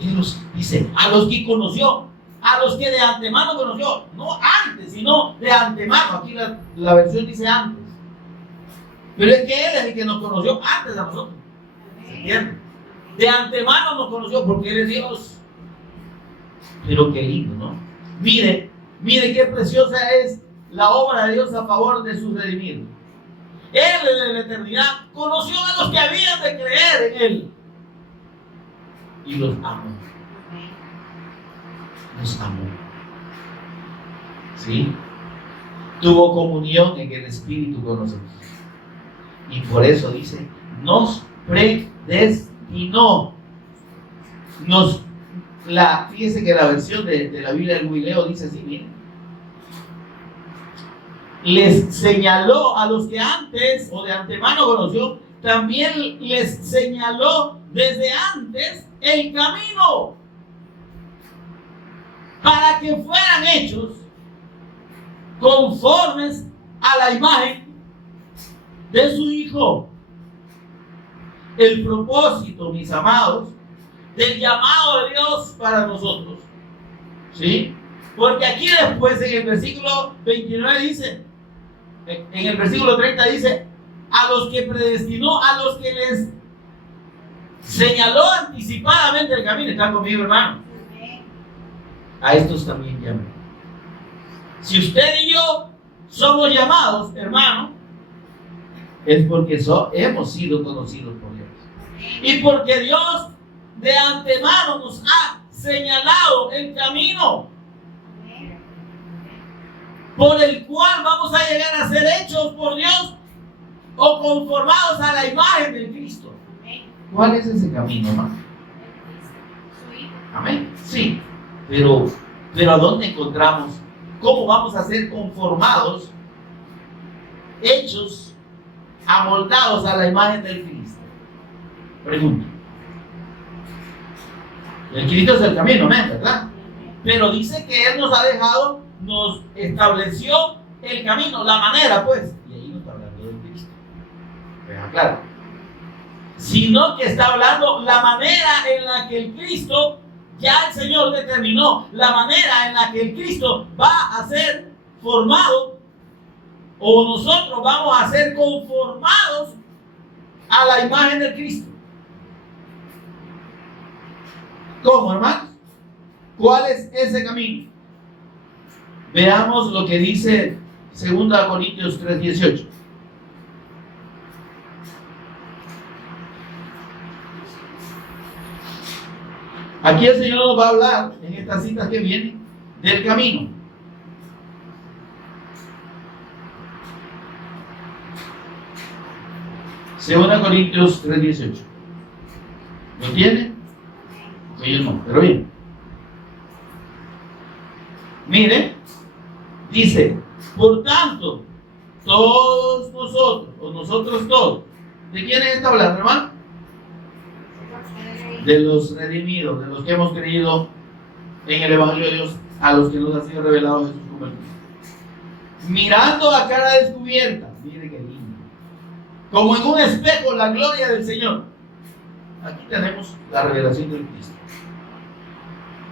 Él nos dice, a los que conoció, a los que de antemano conoció, no antes, sino de antemano. Aquí la versión dice antes. Pero es que Él es el que nos conoció antes a nosotros. ¿Se entiende? De antemano nos conoció porque Él es Dios. Pero qué lindo, ¿no? Mire qué preciosa es la obra de Dios a favor de sus redimidos. Él desde la eternidad conoció a los que habían de creer en Él y los amó. Los amó. ¿Sí? Tuvo comunión en el Espíritu con nosotros. Y por eso dice, nos predestinó. Fíjese que la versión de la Biblia del Jubileo dice así, bien. Les señaló a los que antes o de antemano conoció, también les señaló desde antes el camino para que fueran hechos conformes a la imagen de su Hijo. El propósito, mis amados, del llamado de Dios para nosotros, ¿sí? Porque aquí después en el versículo 29 dice, en el versículo 30 dice, a los que predestinó, a los que les señaló anticipadamente el camino. ¿Están conmigo, hermano? A estos también llamó. Si usted y yo somos llamados, hermano, es porque hemos sido conocidos por Dios. Y porque Dios de antemano nos ha señalado el camino por el cual vamos a llegar a ser hechos por Dios o conformados a la imagen de Cristo. ¿Cuál es ese camino, hermano? Amén. Sí, pero ¿a dónde encontramos? ¿Cómo vamos a ser conformados, hechos, amoldados a la imagen del Cristo? Pregunto. El Cristo es el camino, amén, ¿verdad? Pero dice que Él nos ha dejado, nos estableció el camino, la manera, pues. Y ahí no está hablando del Cristo. Vean, claro. Sino que está hablando la manera en la que el Cristo, ya el Señor determinó, la manera en la que el Cristo va a ser formado, o nosotros vamos a ser conformados a la imagen del Cristo. ¿Cómo, hermanos? ¿Cuál es ese camino? Veamos lo que dice 2 Corintios 3:18. Aquí el Señor nos va a hablar en estas citas que vienen del camino. Segunda Corintios 3:18. ¿Lo tiene? Yo no, pero bien. Mire, dice, por tanto, todos nosotros, o nosotros todos, ¿de quiénes está hablando, hermano? De los redimidos, de los que hemos creído en el Evangelio de Dios, a los que nos ha sido revelado Jesús como el Cristo. mirando a cara descubierta. Mire qué lindo. Como en un espejo la gloria del Señor. Aquí tenemos la revelación del Cristo.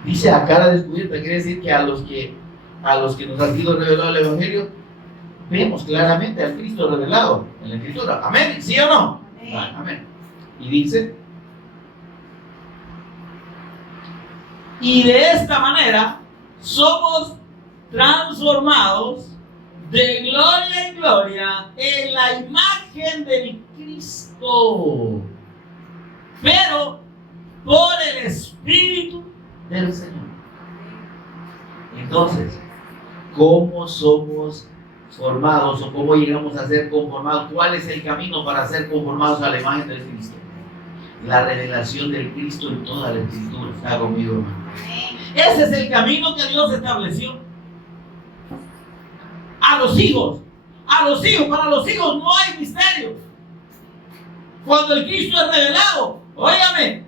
Dice a cara descubierta, quiere decir que a los que nos ha sido revelado el Evangelio, vemos claramente al Cristo revelado en la Escritura. Amén, ¿sí o no? Amén. Amén. Y dice, y de esta manera somos transformados de gloria en gloria en la imagen del Cristo, pero por el Espíritu del Señor. Entonces, ¿cómo somos formados o cómo llegamos a ser conformados? ¿Cuál es el camino para ser conformados a la imagen del Cristo? La revelación del Cristo en toda la Escritura. Está conmigo, hermano. Ese es el camino que Dios estableció. A los hijos, para los hijos no hay misterio. Cuando el Cristo es revelado, óigame,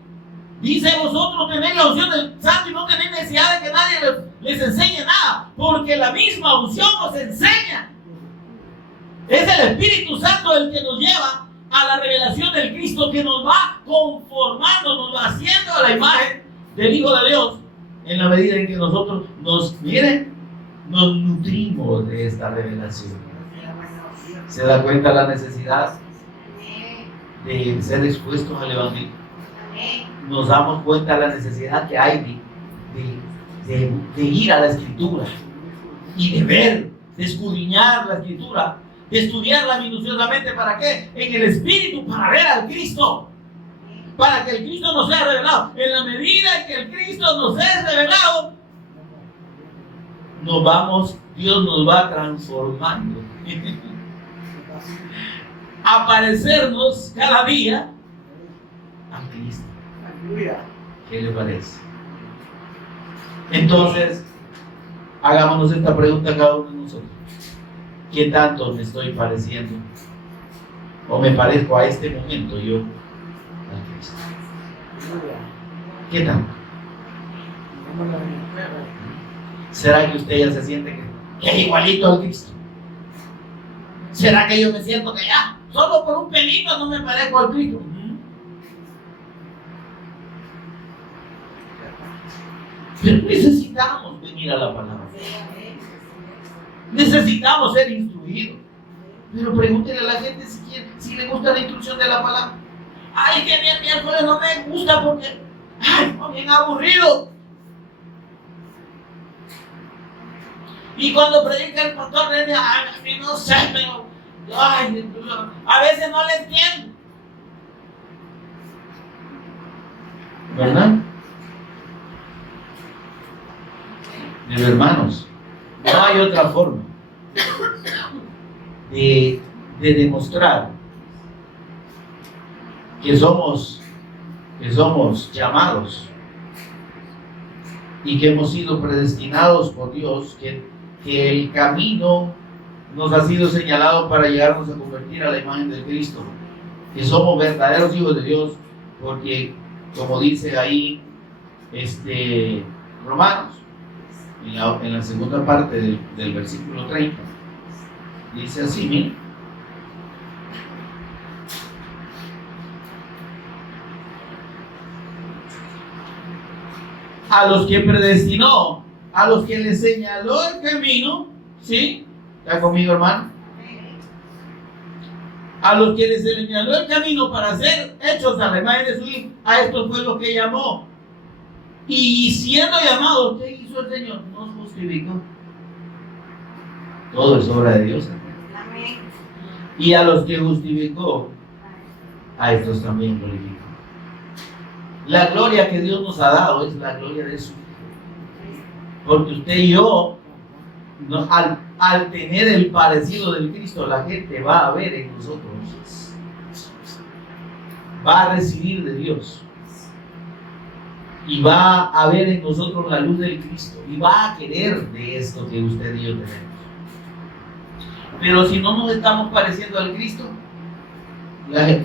dice vosotros tenéis la unción del Santo y no tenéis necesidad de que nadie les enseñe nada, porque la misma unción os enseña. Es el Espíritu Santo el que nos lleva a la revelación del Cristo, que nos va conformando, nos va haciendo a la imagen del Hijo de Dios, en la medida en que nosotros nos nutrimos de esta revelación. ¿Se da cuenta la necesidad de ser expuestos al Evangelio? Nos damos cuenta de la necesidad que hay de ir a la Escritura y de ver, de escudriñar la Escritura, de estudiarla minuciosamente. ¿Para qué? En el Espíritu, para ver al Cristo, para que el Cristo nos sea revelado. En la medida en que el Cristo nos es revelado, Dios nos va transformando. A parecernos cada día a Cristo. ¿Qué le parece? Entonces, hagámonos esta pregunta a cada uno de nosotros. ¿Qué tanto me estoy pareciendo? ¿O me parezco a este momento yo a Cristo? ¿Qué tanto? ¿Será que usted ya se siente que es igualito al Cristo? ¿Será que yo me siento que ya, solo por un pelito no me parezco al Cristo? Pero necesitamos venir a la palabra. Necesitamos ser instruidos. Pero pregúntele a la gente si le gusta la instrucción de la palabra. Ay, que mi miércoles no me gusta porque bien aburrido. Y cuando predica el pastor, a mí no sé, pero a veces no le entiendo. ¿Verdad? Pero hermanos, no hay otra forma de demostrar que somos llamados y que hemos sido predestinados por Dios, que el camino nos ha sido señalado para llegarnos a convertir a la imagen de Cristo, que somos verdaderos hijos de Dios, porque como dice ahí Romanos, en la segunda parte del versículo 30, dice así, miren: a los que predestinó, a los que le señaló el camino, ¿sí? ¿Está conmigo, hermano? A los que le señaló el camino para ser hechos a la imagen de su Hijo, a estos fue lo que llamó. Y siendo llamados, ¿qué hizo el Señor? Nos justificó. Todo es obra de Dios. Amén. Y a los que justificó, a estos también glorificó. La gloria que Dios nos ha dado es la gloria de su Hijo. Porque usted y yo, al tener el parecido del Cristo, la gente va a ver en nosotros, va a recibir de Dios, y va a ver en nosotros la luz del Cristo, y va a querer de esto que usted y yo tenemos. Pero si no nos estamos pareciendo al Cristo,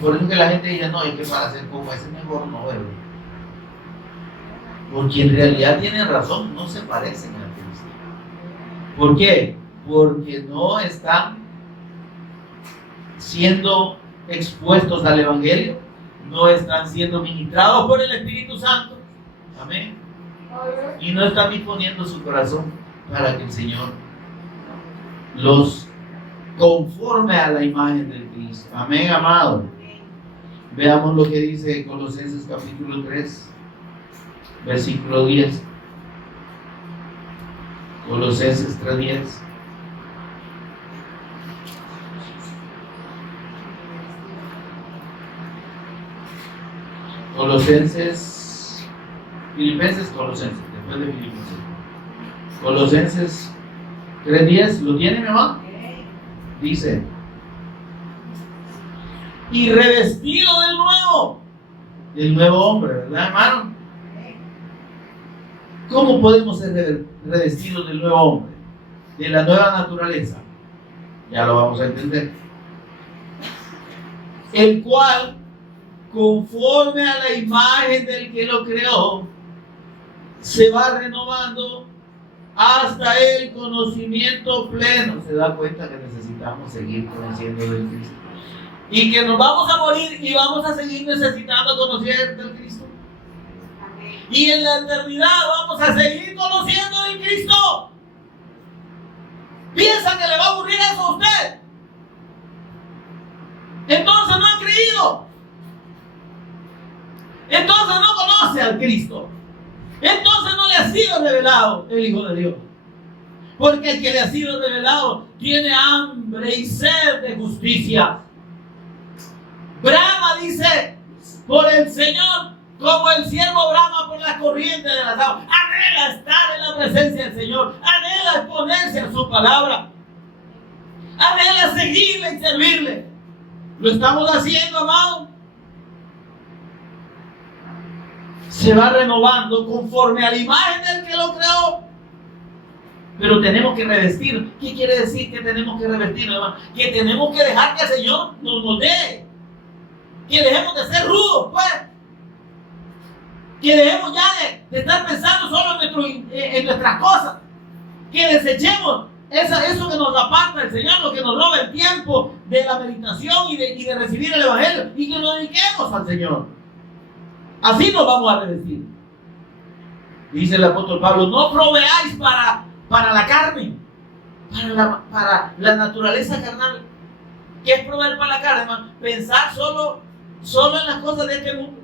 por eso que la gente dice: no, es que para ser como ese mejor no verlo. Porque en realidad tienen razón, no se parecen a Cristo. ¿Por qué? porque no están siendo expuestos al Evangelio, no están siendo ministrados por el Espíritu Santo. Amén. Y no están disponiendo su corazón para que el Señor los conforme a la imagen del Cristo. Amén, amado. Veamos lo que dice Colosenses capítulo 3, versículo 10. Colosenses 3:10. Filipenses, Colosenses, después de Filipenses. Colosenses 3:10, ¿lo tiene, mi hermano? Dice: y revestido del nuevo hombre, ¿verdad, hermano? ¿Cómo podemos ser revestidos del nuevo hombre? De la nueva naturaleza. Ya lo vamos a entender. El cual, conforme a la imagen del que lo creó, se va renovando hasta el conocimiento pleno. Se da cuenta que necesitamos seguir conociendo del Cristo. Y que nos vamos a morir y vamos a seguir necesitando conocer del Cristo. Y en la eternidad vamos a seguir conociendo del Cristo. ¿Piensa que le va a ocurrir eso a usted? Entonces no ha creído. Entonces no conoce al Cristo. Entonces no le ha sido revelado el Hijo de Dios. Porque el que le ha sido revelado tiene hambre y sed de justicia. Brama, dice, por el Señor, como el siervo brama por la corriente de las aguas. Anhela estar en la presencia del Señor. Anhela exponerse a su palabra. Anhela seguirle y servirle. ¿Lo estamos haciendo, amado? Se va renovando conforme a la imagen del que lo creó. Pero tenemos que revestir. ¿Qué quiere decir que tenemos que revestir, hermano? Que tenemos que dejar que el Señor nos moldee. Que dejemos de ser rudos, pues. Que dejemos ya de estar pensando solo en nuestras cosas. Que desechemos eso que nos aparta del Señor, lo que nos roba el tiempo de la meditación y de recibir el Evangelio. Y que nos dediquemos al Señor. Así nos vamos a revestir. Dice el apóstol Pablo: no proveáis para la carne, para la naturaleza carnal. ¿Qué es proveer para la carne, hermano? Pensar solo en las cosas de este mundo.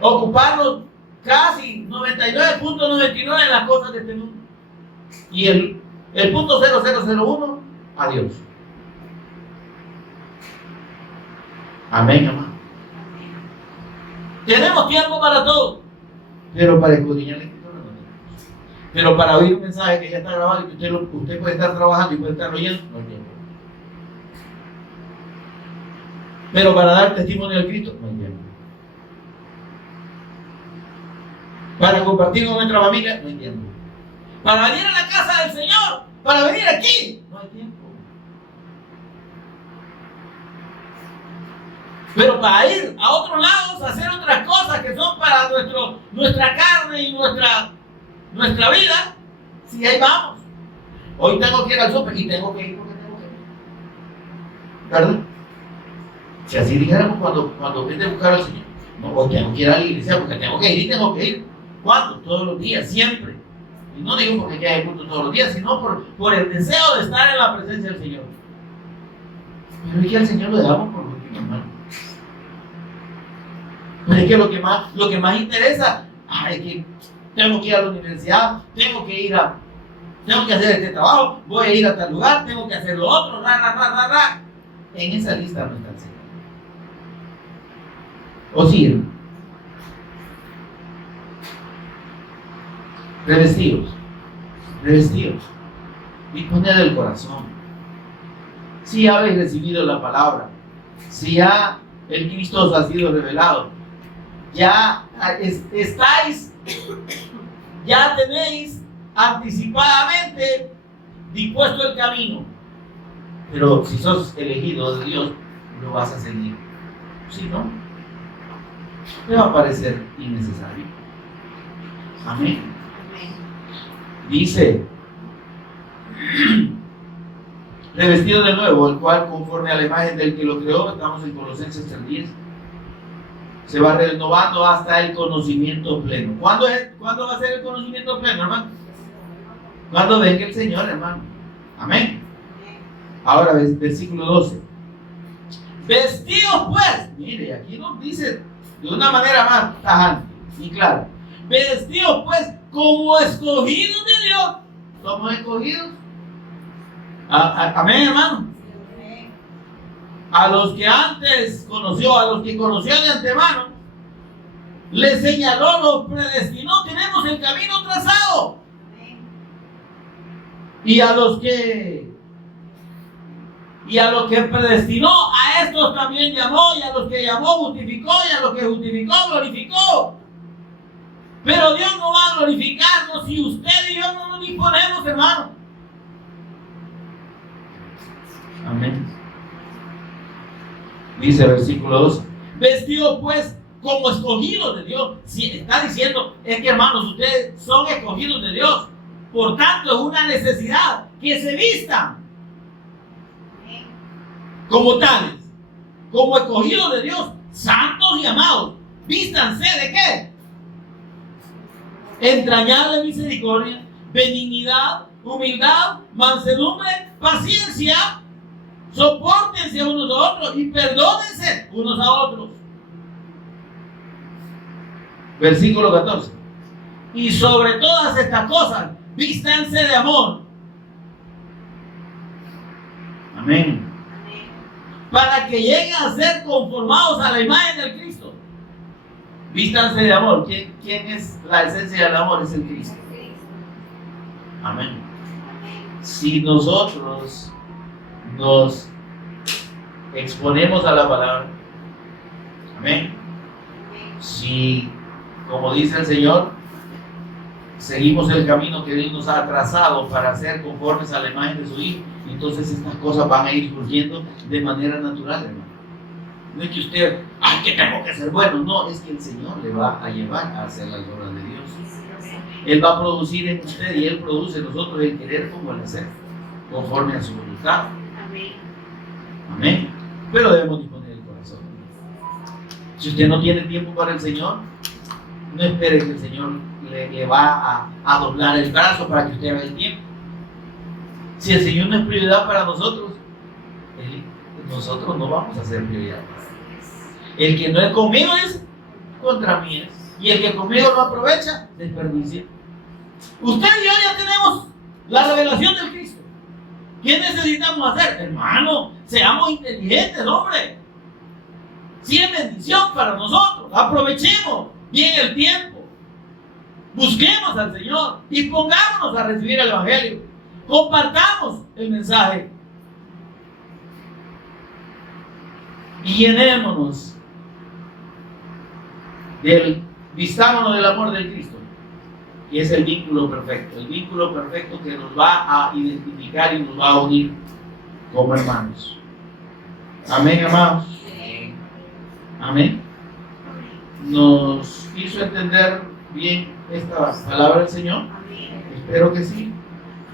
Ocuparnos casi 99.99 en las cosas de este mundo. Y el punto 0001, adiós. Amén, hermano. Tenemos tiempo para todo, pero para escudriñar la Escritura no tenemos. Pero para oír un mensaje que ya está grabado y que usted puede estar trabajando y puede estar oyendo, no hay tiempo. Pero para dar testimonio de Cristo, no hay tiempo. Para compartir con nuestra familia, no hay tiempo. Para venir a la casa del Señor, para venir aquí, no hay tiempo. Pero para ir a otros lados, a hacer otras cosas que son para nuestra carne y nuestra vida, sí, ahí vamos. Hoy tengo que ir al súper y tengo que ir porque tengo que ir. ¿Verdad? Si así dijéramos cuando vete a buscar al Señor, no, hoy tengo que ir a la iglesia porque tengo que ir y tengo que ir. ¿Cuándo? Todos los días, siempre. Y no digo porque ya hay culto todos los días, sino por el deseo de estar en la presencia del Señor. Pero es que al Señor lo dejamos por último, hermano. Pero es que lo que más interesa, es que tengo que ir a la universidad, tengo que hacer este trabajo, voy a ir a tal lugar, tengo que hacer lo otro, En esa lista no está el Señor. ¿O sí, hermano? Revestidos, disponer del corazón. Si habéis recibido la palabra, si ya el Cristo os ha sido revelado, ya ya tenéis anticipadamente dispuesto el camino. Pero si sos elegido de Dios, lo vas a seguir. Si no, te va a parecer innecesario. Amén. Dice Revestido de nuevo, el cual conforme a la imagen del que lo creó, estamos en Colosenses 3:10, se va renovando hasta el conocimiento pleno. ¿Cuándo va a ser el conocimiento pleno, hermano? Cuando venga el Señor, hermano. Amén. Ahora, versículo 12. Vestidos pues, mire, aquí nos dice de una manera más tajante y clara. Vestidos pues como escogidos de Dios. Somos escogidos. Amén, hermano. A los que antes conoció, a los que conoció de antemano, les señaló, los predestinó, tenemos el camino trazado. Y a los que predestinó, a estos también llamó, y a los que llamó justificó, y a los que justificó glorificó. Pero Dios no va a glorificarnos si usted y yo no nos disponemos, hermano. Amén. Dice el versículo 12. Vestidos pues como escogidos de Dios. Si está diciendo, es que hermanos, ustedes son escogidos de Dios. Por tanto, es una necesidad que se vistan como tales, como escogidos de Dios, santos y amados. Vístanse de qué? Entrañable misericordia, benignidad, humildad, mansedumbre, paciencia. Sopórtense unos a otros y perdónense unos a otros. Versículo 14. Y sobre todas estas cosas, vístanse de amor. Amén. Para que lleguen a ser conformados a la imagen del Cristo. Vístanse de amor. ¿Quién es la esencia del amor? Es el Cristo. Amén. Si nosotros nos exponemos a la palabra, amén, si, como dice el Señor, seguimos el camino que Dios nos ha trazado para ser conformes a la imagen de su Hijo, entonces estas cosas van a ir surgiendo de manera natural, hermano. No es que usted, que tengo que ser bueno, no, es que el Señor le va a llevar a hacer las obras de Dios. Él va a producir en usted y Él produce en nosotros el querer como el hacer, conforme a su voluntad. Amén. Pero debemos disponer el corazón. Si usted no tiene tiempo para el Señor, no espere que el Señor le va a doblar el brazo para que usted haga el tiempo. Si el Señor no es prioridad para nosotros, nosotros no vamos a ser prioridad. El que no es conmigo es contra mí es. Y el que conmigo no aprovecha, desperdicia. Usted y yo ya tenemos la revelación del Cristo. ¿Qué necesitamos hacer? Hermano, seamos inteligentes, hombre. Si es bendición para nosotros, aprovechemos bien el tiempo. Busquemos al Señor y pongámonos a recibir el Evangelio. Compartamos el mensaje. Y llenémonos vistámonos del amor de Cristo. Y es el vínculo perfecto que nos va a identificar y nos va a unir como hermanos. Amén, hermanos. Amén. ¿Nos hizo entender bien esta palabra del Señor? Espero que sí.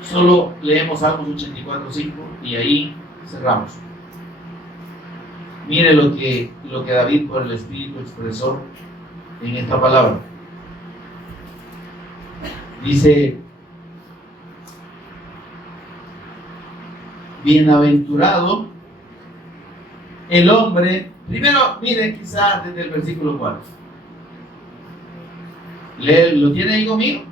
Solo leemos Salmos 84:5 y ahí cerramos. Mire lo que David por el Espíritu expresó en esta palabra. Dice: bienaventurado el hombre. Primero, mire, quizás desde el versículo 4. ¿Lo tiene ahí conmigo?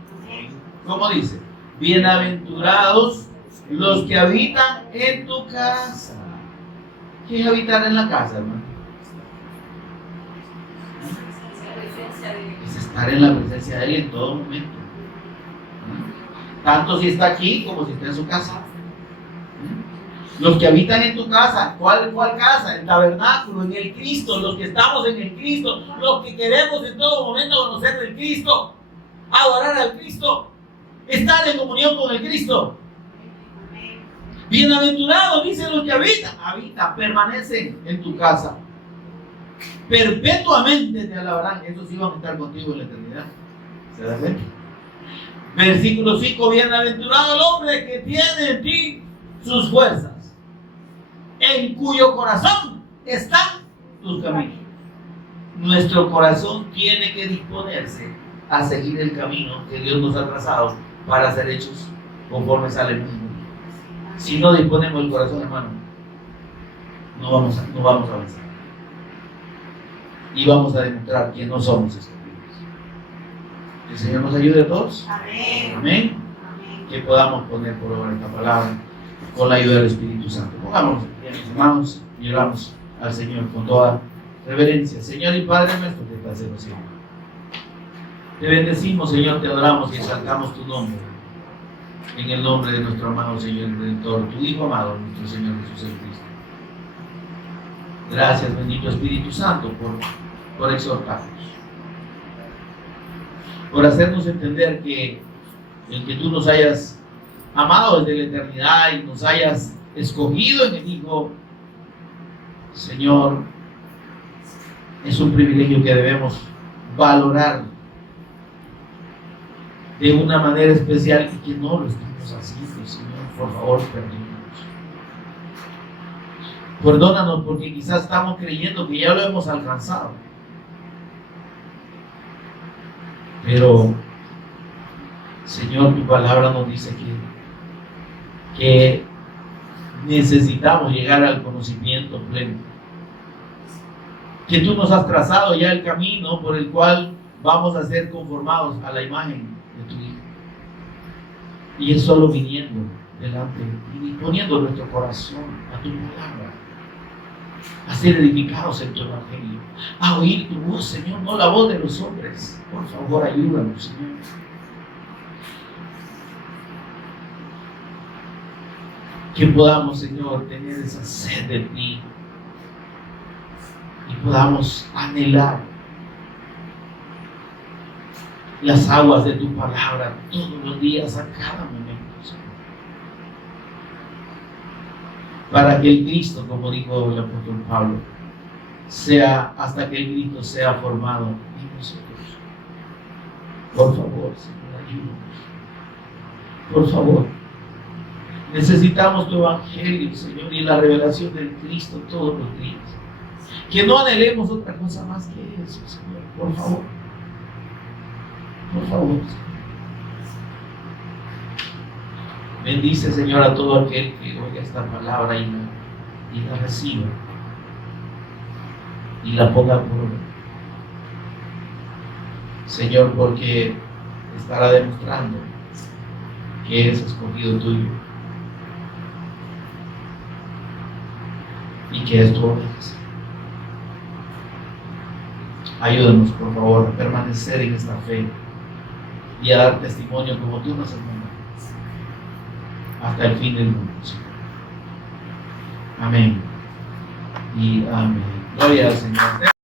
¿Cómo dice? Bienaventurados los que habitan en tu casa. ¿Qué es habitar en la casa, hermano? Es estar en la presencia de Él en todo momento. Tanto si está aquí como si está en su casa. Los que habitan en tu casa, ¿cuál casa? El tabernáculo, en el Cristo, los que estamos en el Cristo, los que queremos en todo momento conocer del Cristo, adorar al Cristo, estar en comunión con el Cristo. Bienaventurados, dicen los que habitan, permanecen en tu casa. Perpetuamente te alabarán. Esos sí van a estar contigo en la eternidad. ¿Se da cuenta? Versículo 5, bienaventurado el hombre que tiene en ti sus fuerzas, en cuyo corazón están tus caminos. Nuestro corazón tiene que disponerse a seguir el camino que Dios nos ha trazado para ser hechos conforme sale el mismo. Si no disponemos el corazón, hermano, no vamos a avanzar. Y vamos a demostrar que no somos escogidos. El Señor nos ayude a todos. Amén. Amén. Amén. Que podamos poner por obra esta palabra con la ayuda del Espíritu Santo. Pongámonos en mis manos y oramos al Señor con toda reverencia. Señor y Padre nuestro que estás en los cielos, te bendecimos, Señor, te adoramos y exaltamos tu nombre. En el nombre de nuestro amado Señor Redentor, tu Hijo amado, nuestro Señor Jesucristo. Gracias, bendito Espíritu Santo, por exhortarnos, por hacernos entender que el que tú nos hayas amado desde la eternidad y nos hayas escogido en el Hijo, Señor, es un privilegio que debemos valorar de una manera especial y que no lo estamos haciendo, Señor. Por favor, perdónanos. Perdónanos porque quizás estamos creyendo que ya lo hemos alcanzado. Pero, Señor, tu palabra nos dice que necesitamos llegar al conocimiento pleno. Que tú nos has trazado ya el camino por el cual vamos a ser conformados a la imagen de tu Hijo. Y es solo viniendo delante y poniendo nuestro corazón a tu palabra, a ser edificados en tu evangelio, a oír tu voz, Señor, no la voz de los hombres. Por favor, ayúdanos, Señor. Que podamos, Señor, tener esa sed de ti y podamos anhelar las aguas de tu palabra todos los días, a cada momento, Señor. Para que el Cristo, como dijo el apóstol Pablo, sea hasta que el Cristo sea formado en nosotros. Por favor, Señor, ayúdanos. Por favor, necesitamos tu evangelio, Señor, y la revelación del Cristo todos los días. Que no anhelemos otra cosa más que eso, Señor. Por favor. Por favor, Señor. Bendice, Señor, a todo aquel que oiga esta palabra y la reciba y la ponga por obra. Señor, porque estará demostrando que es escogido tuyo y que es tu oveja. Ayúdanos, por favor, a permanecer en esta fe y a dar testimonio como tú nos has mandado hasta el fin del mundo, Señor. Amén y amén. Gloria al Señor.